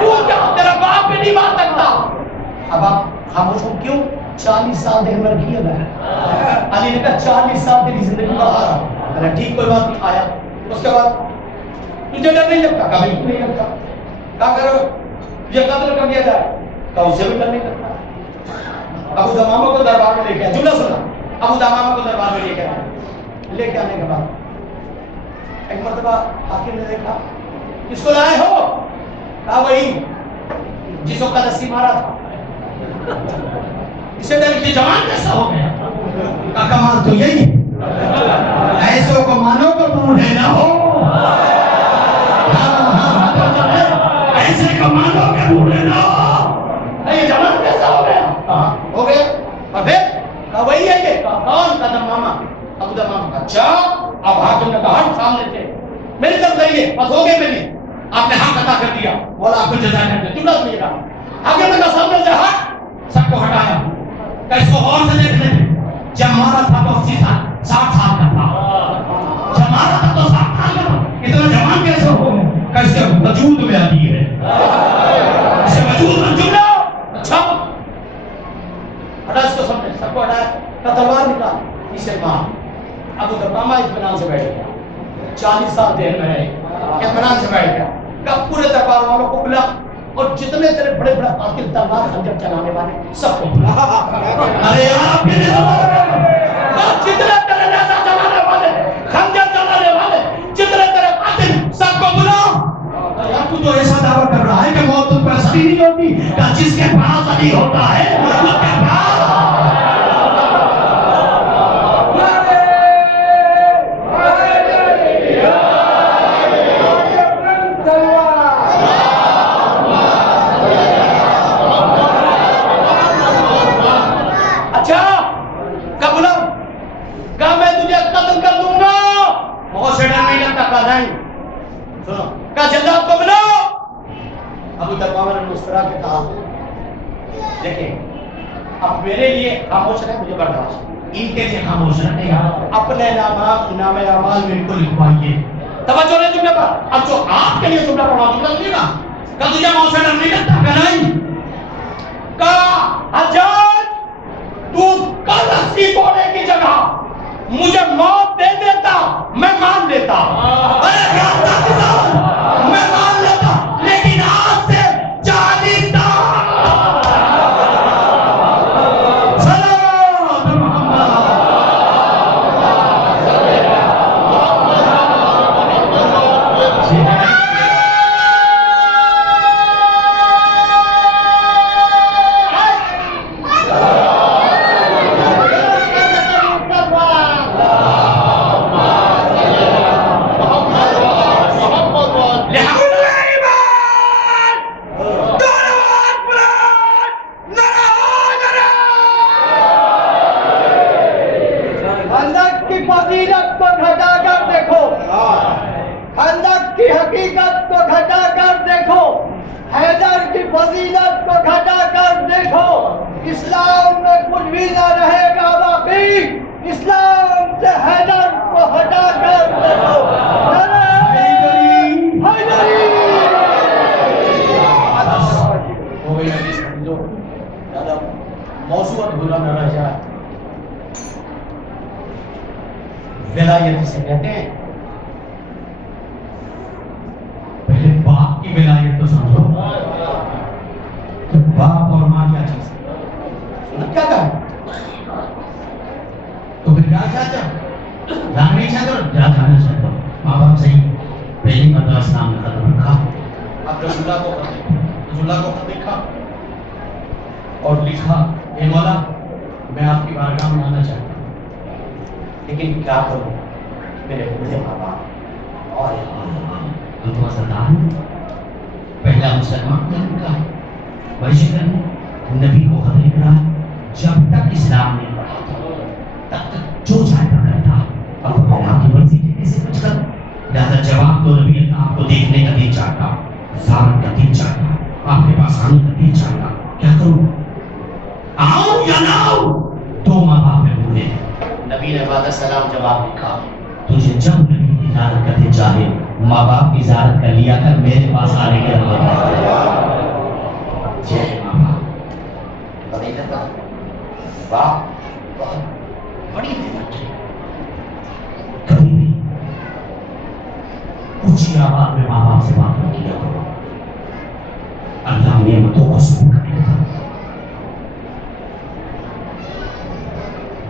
تو کیا، تیرا باپ بھی نہیں مار سکتا۔ اب آپ خاموش ہو کیوں؟ 40 سال دیر میں کی ہے۔ علی نے کہا 40 سال تیری زندگی کا ہارا، میں نے ٹھیک کوئی بات نہیں، آیا۔ اس کے بعد تجھے ڈر نہیں لگتا؟ کبھی نہیں لگتا۔ کہا کرو یہ قتل کر دیا جائے، کہا اسے بھی ڈر نہیں لگتا۔ ابو دمامہ کو دربار میں لے کے آیا، جملہ سنا، ابو دمامہ کو دربار میں لے کے آیا، لے کے آنے کے بعد ایک مرتبہ حاکم نے دیکھا، کس کو لائے ہو؟ کہا وہی جس کو رسی مارا تھا۔ اسے ڈر کی جوان کیسا ہو گیا؟ کہا کمال تو یہی ایسوں کو مانو کو بوڑھے نہ ہو، ایسے کو مانو کہ بوڑھے نہ ہو۔ یہ جوان کیسا ہو گیا؟ ہو گیا۔ اور پھر کہا وہی ہے یہ۔ کہا کون؟ کہا دمامہ، ابو دمامہ۔ کہا اچھا۔ اب حاکم نے کہا سامنے سے میری طرف جائیے، بس ہو گئے، میری آپ نے حق ادا کر دیا، بولا آپ کو جزا کر دیا، جملہ سنیے گا۔ حاکم نے کہا سامنے سے ہٹ، سب کو ہٹایا، کہ اس کو غور سے دیکھ لیں، جب مارا تھا تو 80 سال 60 سال کا تھا، جب مارا تھا تو 60 سال کا تھا، اتنا جوان کیسے ہو گیا؟ کیسے وجود میں آتی ہے، اسے وجود میں جملہ۔ اچھا ہٹا اس کو، سمجھے، سب کو ہٹایا، کہ تلوار نکال، اسے مار۔ ابو دمامہ اطمینان سے بیٹھ گیا، 40 سال دیر میں رہے، اطمینان سے بیٹھ گیا، کہ پورے دربار والوں کو بلا، اور جتنے تیرے بڑے بڑے قاتل تلوار خنجر چلانے والے سب کو بلا۔ ارے آپ کے جتنے تیرے نیزہ چلانے والے، خنجر چلانے والے، جتنے تیرے قاتل، سب کو بلا۔ یار تو ایسا دعویٰ کر رہا ہے کہ موت تم پر اثر ہی نہیں ہوتی، کہ جس کے پاس علی ہوتا ہے اس کے پاس میرے لیے خاموش رہے، مجھے برداشت، ان کے لیے خاموش رہے، اپنے نام اعمال میں ان کو لکھوائیے۔ توجہ نہیں جملے پر۔ اب جو آپ کے لیے جملہ پڑھا، جملہ سنیے نا، کہ تجھے موت سے ڈر نہیں لگتا؟ کہ نہیں؟ کہا حجاج تو کل رسی توڑنے کی جگہ مجھے موت دے دیتا، میں مان لیتا، میں مان لیتا، لیکن آج سے 40 ولایت سے کہتے ہیں، پہلے باپ کی ولایت تو سمجھو کہ باپ اور ماں کیا چیز ہے، سنت کیا کہا تو پھر کیا چاہتا جانا نہیں چاہتا اور کیا جانا چاہتا، ماں باپ صحیح پہلی مرتبہ اسلام میں قدم رکھا، اب رسول اللہ کو خط لکھا اور لکھا، اے مولا میں آپ کی بارگاہ میں آنا چاہتا ہوں، لیکن کیا کروں، میرے بوڑھے ماں باپ اور پہلا مسلمان کا وحشی کرنے نبی کو خط لکھ رہا ہے جب تک اسلام نہیں پڑھا تھا تب تک جو چاہتا کرتا اب اللہ کی مرضی کے کیسے کچھ کر لہذا جواب تو نبی اللہ آپ کو دیکھنے کا دل چاہتا زارت کا دل چاہتا آپ کے پاس آنے کا دل چاہتا کیا کروں آؤں یا نہ آؤں دو ماں باپ میں بولے نبی نے بعد السلام جواب لکھا تجھے جب نبی کی زیارت کرنے چاہے ماں باپ کی زیارت کر لیا کر میرے پاس آنے کے لیے جے ماں باپ بڑی محنت باپ بڑی محنت کبھی بھی اونچی آواز میں ماں باپ سے بات نہ کیا کرو اللہ نعمتوں کو سن کر دیتا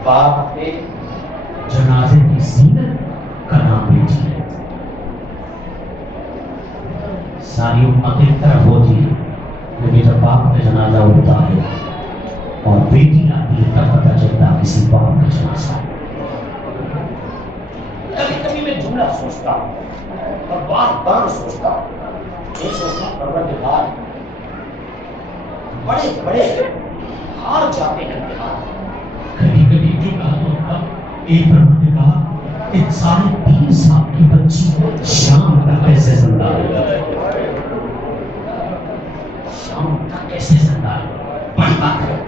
باپ کے جنازے کی زینت کا نام بیٹی ہے ساری امت ایک طرف ہوتی ہے لیکن جب باپ کا جنازہ ہوتا ہے اور بیٹی آتی ہے تب پتہ چلتا کسی باپ کا جنازہ ہے کبھی کبھی میں جملہ سوچتا ہوں اور بار بار سوچتا ہوں یہ سوچنا پروردگار بڑے بڑے ہار جاتے ہیں امتحان کبھی کبھی جملہ سوچتا ایک پروردگار ایک 3.5 سال کی بچی شام تک کیسے زندہ ہے شام تک کیسے زندہ ہے بڑی بات ہے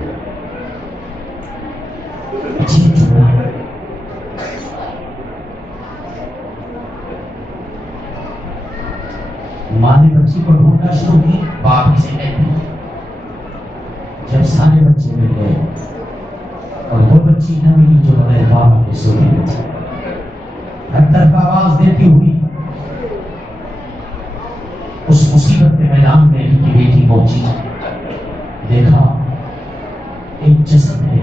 عجیب جملہ ہے ماں نے بچی کو ڈھونڈنا شروع کی باپ اسے کہتے ہیں جب سارے بچے مل گئے اور وہ بچی نہ ملی جو بغیر باپ کے سونے میں تھی ہر طرف آواز دیتی ہوئی اس مصیبت کے میدان میں ان کی بیٹی پہنچی دیکھا ایک جسد ہے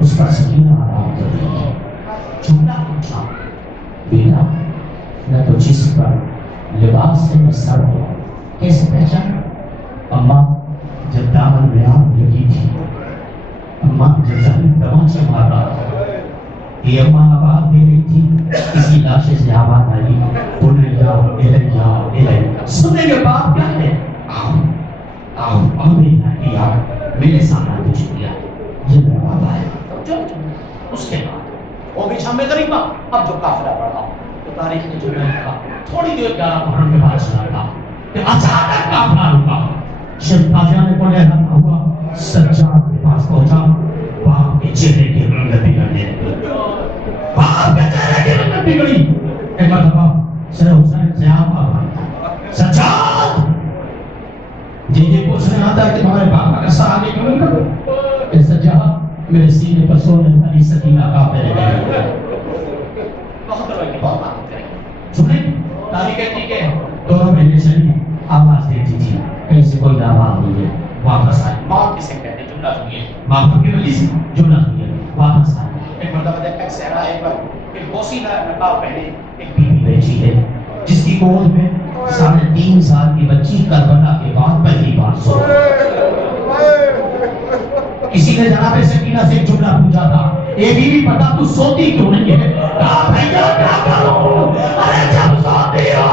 اس پر سکینہ آرام کر رہی ہے جملہ پوچھا بیٹا نہ تو جسم پر لباس سے نہ سر ہو کیسے پہچانا اماں جب دامن میں آگ لگی تھی اماں جب زمین دوا سے مار رہا تھا یہ اماں آواز دے رہی تھی کسی لاشے سے آواز آئی بولنے جاؤ اے سننے کے بعد کیا ہے آؤ میری ناٹی آؤ میرے سامنے کچھ دیا یہ میرا بابا ہے اس کے بعد وہ بھی چھمے غریبہ اب جو کافرہ پڑھا تو تاریخ نے جو لکھا تھوڑی دیر 11 محرم کے بعد سنا تھا کہ اچانک کافرہ رکا شیخ تاجیہ نے بولے رہا ہوا سجاد کے پاس پہنچا باپ کے چہرے کی رنگت بگڑنے لگی باپ کے چہرے کی رنگت بگڑی ایک مرتبہ سر حسین سے آپ آبا سجاد یہ پوچھنے آتا ہے کہ تمہارے باپ کا سر آگے کیوں کرو کہ سجاد میرے سینے پر سونے والی سکینہ کافر ہے بہت روئی بہت بات کریں سنیں تاریخ کہتی کہ دونوں مہینے سے آواز دیتی تھی کہیں سے کوئی آواز نہیں ہے واپس آئے ماں کسے کہتے جملہ سنیے ماں کی وجہ سے جملہ سنیے واپس آئے ایک مرتبہ ایک صحرا ہے پر ایک بوسیدہ نقاب پہنے ایک بیوی بیٹھی ہے جس کی گود میں 3.5 سال کی بچی کربلا کے بعد پہلی بار سو کسی نے جناب سکینہ سے جملہ پوچھا تھا اے بیوی پتا تو سوتی کیوں نہیں ہے کہا بھیا کیا کروں ارے جب سوتی ہو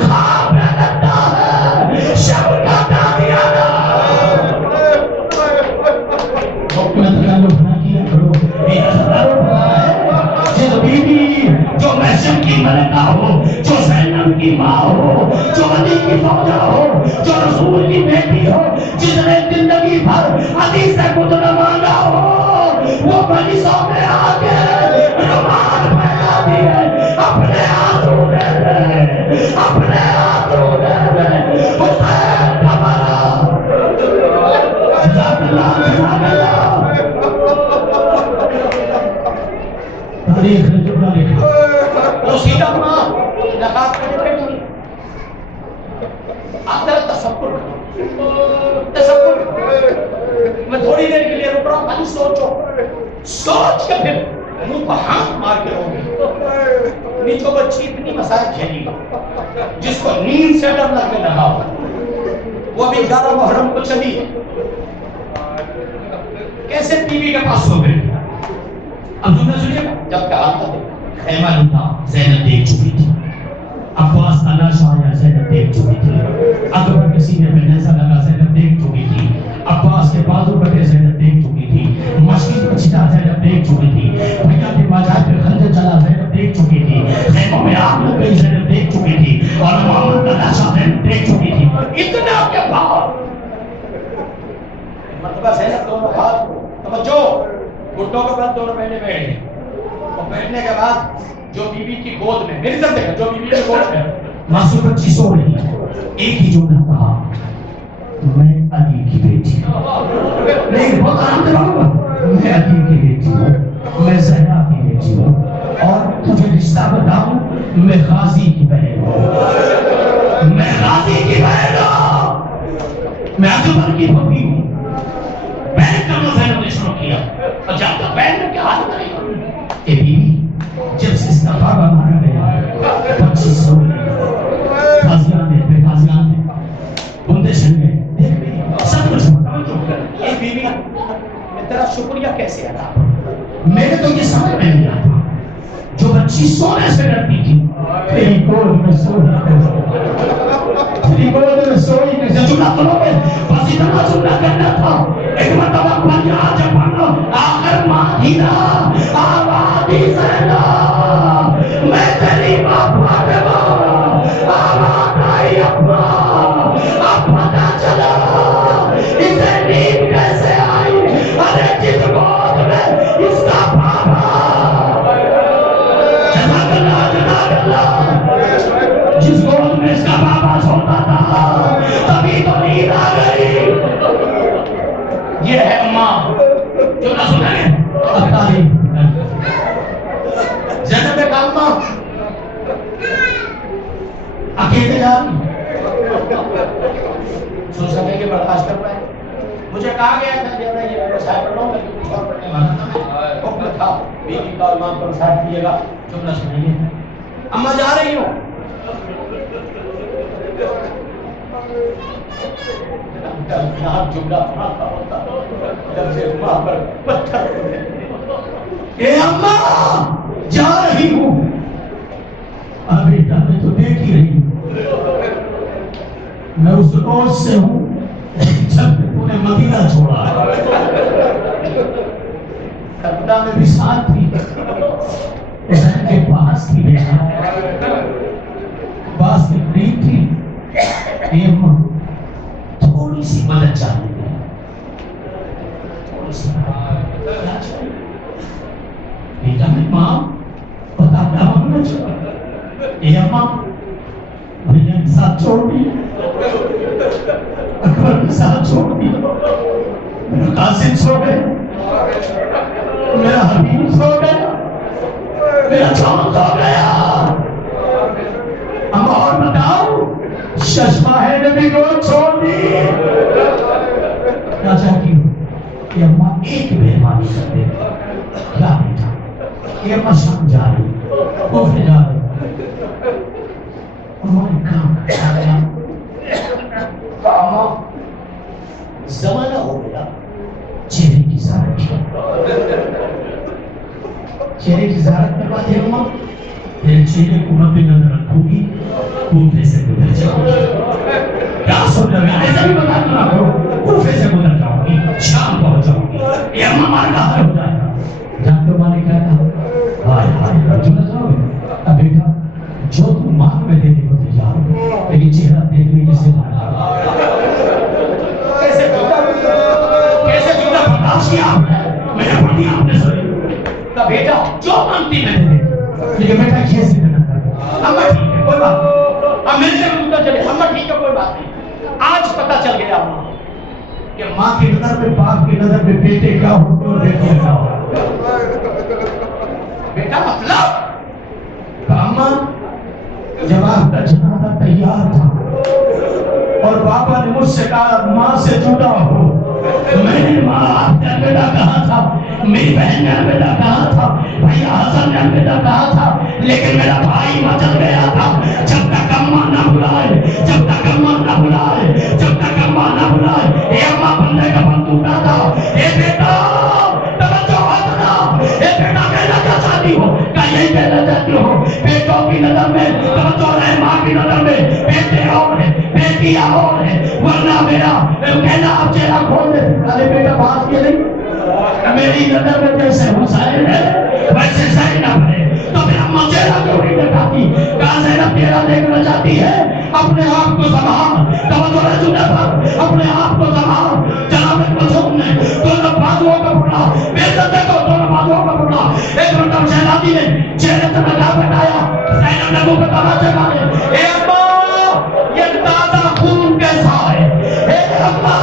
خواب میں لگتا ہے شب کا دانیانا حکمت کا لبنا کیا کرو ایک خبر پڑا ہے جس بیوی جو محشم کی ملکہ ہو جو زینب کی ماں ہو جو علی کی فوجہ ہو جو رسول کی بیٹی ہو جس نے زندگی بھر حدیث سے کچھ نہ مانگا ہو وہ بنی سو میں آگے رومان پھیلا دیے اپنے ہاتھوں میں اپنے ہاتھوں میں حسین ہمارا جزاک اللہ جزاک اللہ تاریخ نے جملہ لکھا وہ سیدھا ماں نقاب کرنے بیٹھی آپ ذرا تصور میں تھوڑی دیر کے لیے رک رہا ہوں خالی سوچ کے پھر منہ کو ہاتھ مار کے رہوں نیچوں بچی اتنی مسائل کھیلی جس کو نیند سے ڈر لگنے لگا وہ بھی 11 محرم کو چلی کیسے ٹی وی کے پاس سو گئے اب جملہ سنیے گا جب کہ آتا خیمہ لوٹا زینب دیکھ چکی تھی عباس کا لاشا آیا زینب دیکھ چکی تھی. اکبر کے سینے پہ نیزہ لگا زینب دیکھ چکی تھی. عباس کے بازو کٹے زینب دیکھ چکی تھی. مشکل میں چھٹا زینب دیکھ چکی تھی. بھیا کے بازار پہ خنجر چلا زینب دیکھ چکی تھی. خیموں میں آگ لگ گئی زینب دیکھ چکی تھی. اور محمد کا لاشا زینب دیکھ چکی تھی. اتنا کے بعد مرتبہ زینب دونوں ہاتھ توجہ گھٹنوں کے بل دونوں پہنے بیٹھے اور بیٹھنے کے بعد جو بی بی کی گود میں میری طرف دیکھا جو بی بی کی گود میں معصوم بچی سو رہی ہے. ایک ہی جملہ کہا میں علی کی بیٹی ہوں. نہیں بہت آرام سے رہوں. میں علی کی بیٹی ہوں. میں زہرا کی بیٹی ہوں. اور تجھے رشتہ بتاؤں میں غازی کی بہن ہوں. میں غازی کی بہن ہوں. میں اکبر کی بھوپی ہوں. بہن کرنا زینب نے شروع کیا اور جب تک بہن نے کیا حالت نہیں. اے بیوی جب سے اس کا بابا مارا گیا بچی سو گئی. غازیان نے غازیان نے بندے چل گئے. سب کچھ یہ بیوی میں تیرا شکریہ کیسے ادا میرے تو یہ سمجھ میں نہیں آتا. جو بچی سونے سے ڈرتی تھی تیری گود میں سوئی تیری گود میں سوئی کیسے جملہ کرو گے. بس اتنا جملہ کرنا تھا. ایک مرتبہ پر یہاں جب پڑھنا آخر ماہیدہ آبادی زینب میں تیری ماں فاطمہ آباد آئی اپنا. اب پتہ چلا اسے نیند کیسے آئی. ارے جس گود میں اس کا بابا جزاک اللہ جزاک اللہ جس گود میں اس کا بابا سوتا تھا تبھی تو نیند آ گئی. یہ ہے ماں جو نہ سنیں زینب کالمہ اکیلے جا رہی سوچ سکے کہ برداشت کر پائے. مجھے کہا گیا تھا کہ میں یہ مسائل پڑھ رہا ہوں میں کچھ اور پڑھنے والا تھا. میں حکم تھا بیوی کا امام پر ساتھ دیے گا. جملہ سنائیے. اما جا رہی ہوں جملہ پڑھا تھا ہوتا لفظ ماں پر پتھر. اے اماں جا رہی ہوں. اب بیٹا میں تو دیکھ ہی رہی ہوں. میں اس روز سے ہوں جب تو نے مدینہ چھوڑا. کربلا میں بھی ساتھ تھی. حسین کے پاس تھی بیٹا. پاس کے قریب تھی. اے اماں تھوڑی سی مدد چاہیے. تھوڑی سی بیٹا میں ماں پتا کیا ہونا چاہیے. اے اماں بھیا کے ساتھ چھوڑ دی. اکبر کے ساتھ چھوڑ دی. میرا قاسم سو گئے. میرا حبیب سو گیا. میرا چاند سو گیا. اب اور بتاؤ ششماہ نبی کو چھوڑ دی. کیا چاہتی ہوں کہ اماں ایک مہربانی کر دے. کیا بیٹا یہ اماں شام جا رہی کوفے جا رہی. انہوں نے کام کیا اماں زمانہ ہو گیا چہرے کی زیارت کی. چہرے کی زیارت کروا دے اماں. تیرے چہرے کو مد نظر رکھوں گی. کوفے سے گزر جاؤں گی. کیا سن رہے ہیں ایسا بھی بتا دوں آپ کو. کوفے سے گزر جاؤں گی. شام پہنچ جاؤں گی. یہ اماں مار کا حل ہو جائے گا. جان تو ماں نے کہا تھا ہائے ہائے جو نہ جاؤ گے. اب بیٹا جو تم مانگ میں دینے کو تیار لیکن چہرہ دیکھنے کی سے مانا کیسے جملہ برداشت کیا میں نے پڑھ دیا آپ نے سنی. کا بیٹا جو مانگتی میں دے دے. لیکن بیٹا یہ ذکر نہ کر. اما ٹھیک ہے کوئی بات نہیں. اب میرے سے مدد چلے. اما ٹھیک ہے کوئی بات نہیں. آج پتہ چل گیا اما کہ ماں کی نظر میں باپ کی نظر میں بیٹے کیا ہوتے اور بیٹے کیا ہوتے. بیٹا مطلب اماں جب آپ کا جنازہ تیار تھا اور بابا نے مجھ سے کہا ماں سے جدا ہو. میں نے ماں آپ نے الوداع کہا تھا. میری بہن نے الوداع کہا تھا. بھیا حسن نے الوداع کہا تھا. لیکن میرا بھائی مچل گیا تھا. جب تک اماں نہ بلائے جب تک اماں نہ بلائے جب تک اماں نہ بلائے. اے اماں بندے کا پن ٹوٹا تھا. اے بیٹا توجہ ہٹنا. اے بیٹا کہنا کیا چاہتی ہو. کیا یہی کہنا چاہتی ہو بیٹوں کی نظر میں توجہ رہے. میری نظر میں جیسے حسین ہے ویسے زینب ہے، تو پھر اما چہرہ کیوں نہیں دکھاتی؟ کہاں زینب چہرہ دیکھنا چاہتی ہے؟ اپنے آپ کو سنبھال، توجہ ہے تجھے پر، اپنے آپ کو سنبھال۔ جناب کلثوم نے دونوں بازوؤں کو پکڑا، بے عزت کو دونوں بازوؤں کو پکڑا، ایک مرتبہ شہزادی نے چہرے سے نقاب ہٹایا، زینب نے منہ پہ تماچے مارے، اے اما یہ تازہ خون کیسا ہے، اے اما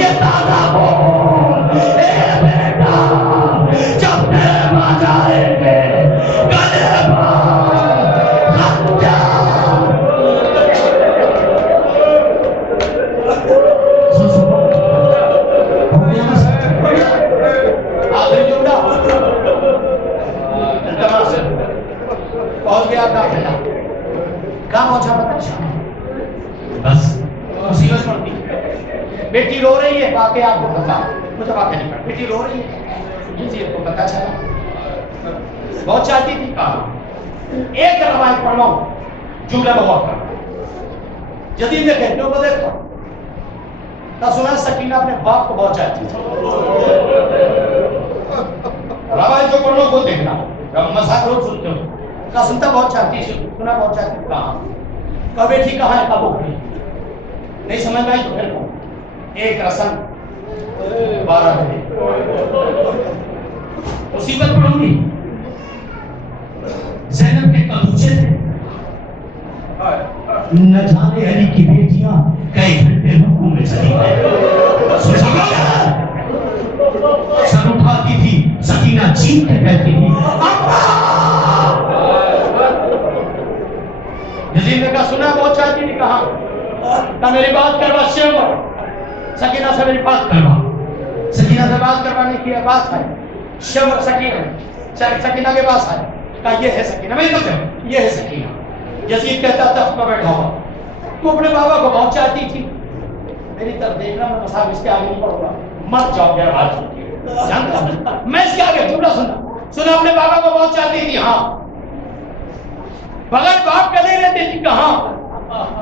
یہ تازہ خون، اے بیٹا جب ٹائم آ جائے گے گلے پر خنجر۔ آخری جملہ التماس پہنچ گیا قافلہ، کہاں پہنچا پتہ چلا؟ بس مصیبت پڑتی، بیٹی رو رہی ہے، واقعہ آپ کو پتا، مجھے واقعہ نہیں پڑا، بیٹی رو رہی ہے، جزید کو پتا چلا، بہت چاہتی تھی، کہا ایک روایت پڑھ رہا ہوں، جملہ بہت کر جدید نے گھنٹوں کو دیکھا، تا سنا سکینہ اپنے باپ کو بہت چاہتی تھی، روایت جو پڑھنا وہ دیکھنا، مسائل روز سنتے ہو، کہا سنتا بہت چاہتی ہے، سنا بہت چاہتی ہے، کہا بیٹی کہاں ہے، کہا وہ کہیں نہیں سمجھ میں آئی تو پھر کہوں، ایک رسم 12 بجے مصیبت پڑوں گی، زینب کے کلوچے تھے، نہ جانے علی کی بیٹیاں کئی گھنٹے رکوع میں چلی گئیں، سر اٹھاتی تھی، سکینہ چیخ کے کہتی تھی یزید نے کہا سنا بہت چاہتی تھی، کہا میری بات کروا شیور، سکینہ سے میری بات کروا، سکینہ سے بات کروانے کی بات ہے، شیور سکینہ کے پاس آئے، کہا یہ ہے سکینہ، میں یہ ہے سکینہ، یزید کہتا تخت پر بیٹھا ہوا، تو اپنے بابا کو بہت چاہتی تھی، میری طرف دیکھنا، میں مصحف اس کے آگے نہیں پڑھوں گا، مت جاؤ گے آواز جانتا ہوں میں اس کے آگے جملہ سنا اپنے بابا کو بہت چاہتی تھی، ہاں بغیر باپ کا نہیں رہتی تھی، کہاں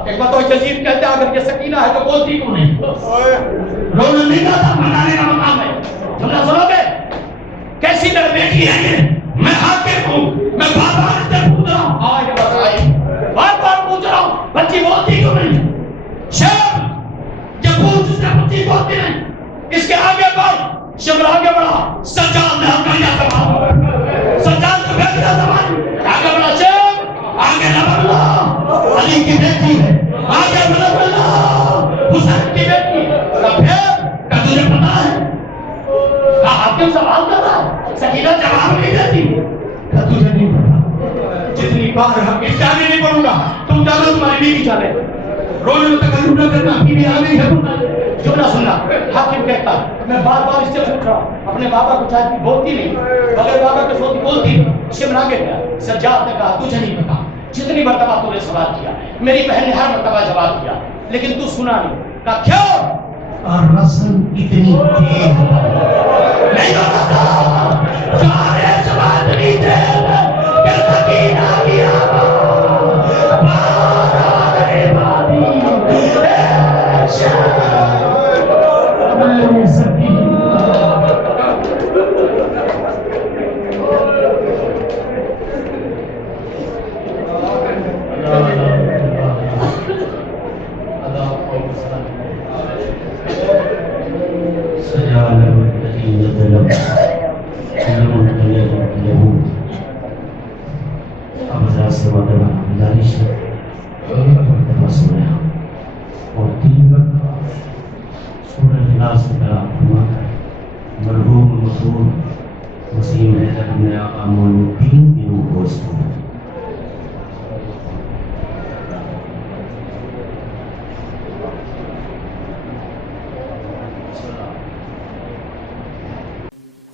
ایک بات تو یزید کہتا ہے اگر یہ سکینہ ہے تو بولتی کیوں نہیں، رونا نہیں تھا منانے کا مقام ہے، جملہ سنو گے کیسی در بیٹی ہے یہ، میں حاکم ہوں، میں بار بار اس سے پوچھ رہا ہوں، بار بار پوچھ رہا ہوں بچی بولتی کیوں نہیں، شیخ جب پوچھ اس نے بچی بولتی نہیں، اس کے آگے بڑھ، شمر آگے بڑھا، سجاد نے ہمارا سوال، سجاد کو بھیجنا سوال، آگے بڑھا شیخ، آگے نہ بڑھنا، علی کی بیٹی ہے، آگے بڑھ بڑھنا، حسین کی بیٹی ہے، کیا تجھے پتا ہے، حاکم سوال کر رہا ہے، سکینہ جواب نہیں دیتی، کیا تجھے نہیں پتا، جتنی بار ہم اس جانے نہیں پڑوں گا، تم جانو تمہاری بیوی جانے، رونے میں تکلف نہ کرنا، بیوی آ گئی ہے، جملہ سننا، حاکم کہتا میں بار بار اس سے پوچھ رہا ہوں، اپنے بابا کو چاہتی بولتی نہیں، بغیر بابا کے سوتی بولتی نہیں، شمر آگے گیا، سجاد نے کہا تجھے نہیں پتا، جتنی مرتبہ تو نے سوال کیا، میری بہن نے ہر مرتبہ جواب دیا، لیکن تو سنا نہیں، کہا کیوں؟ اور رسم اتنی تیز نہیں ہوتا، سارے سوال اتنی تیز کہ سکینہ کی آواز بار آ رہے بادی، اے شاہ میں سکینہ مرحوم مشہور وسیم حیدر نے آقا مولا تین دنوں گوشت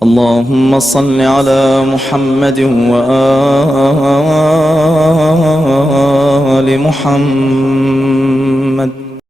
اللهم صل على محمد وآل محمد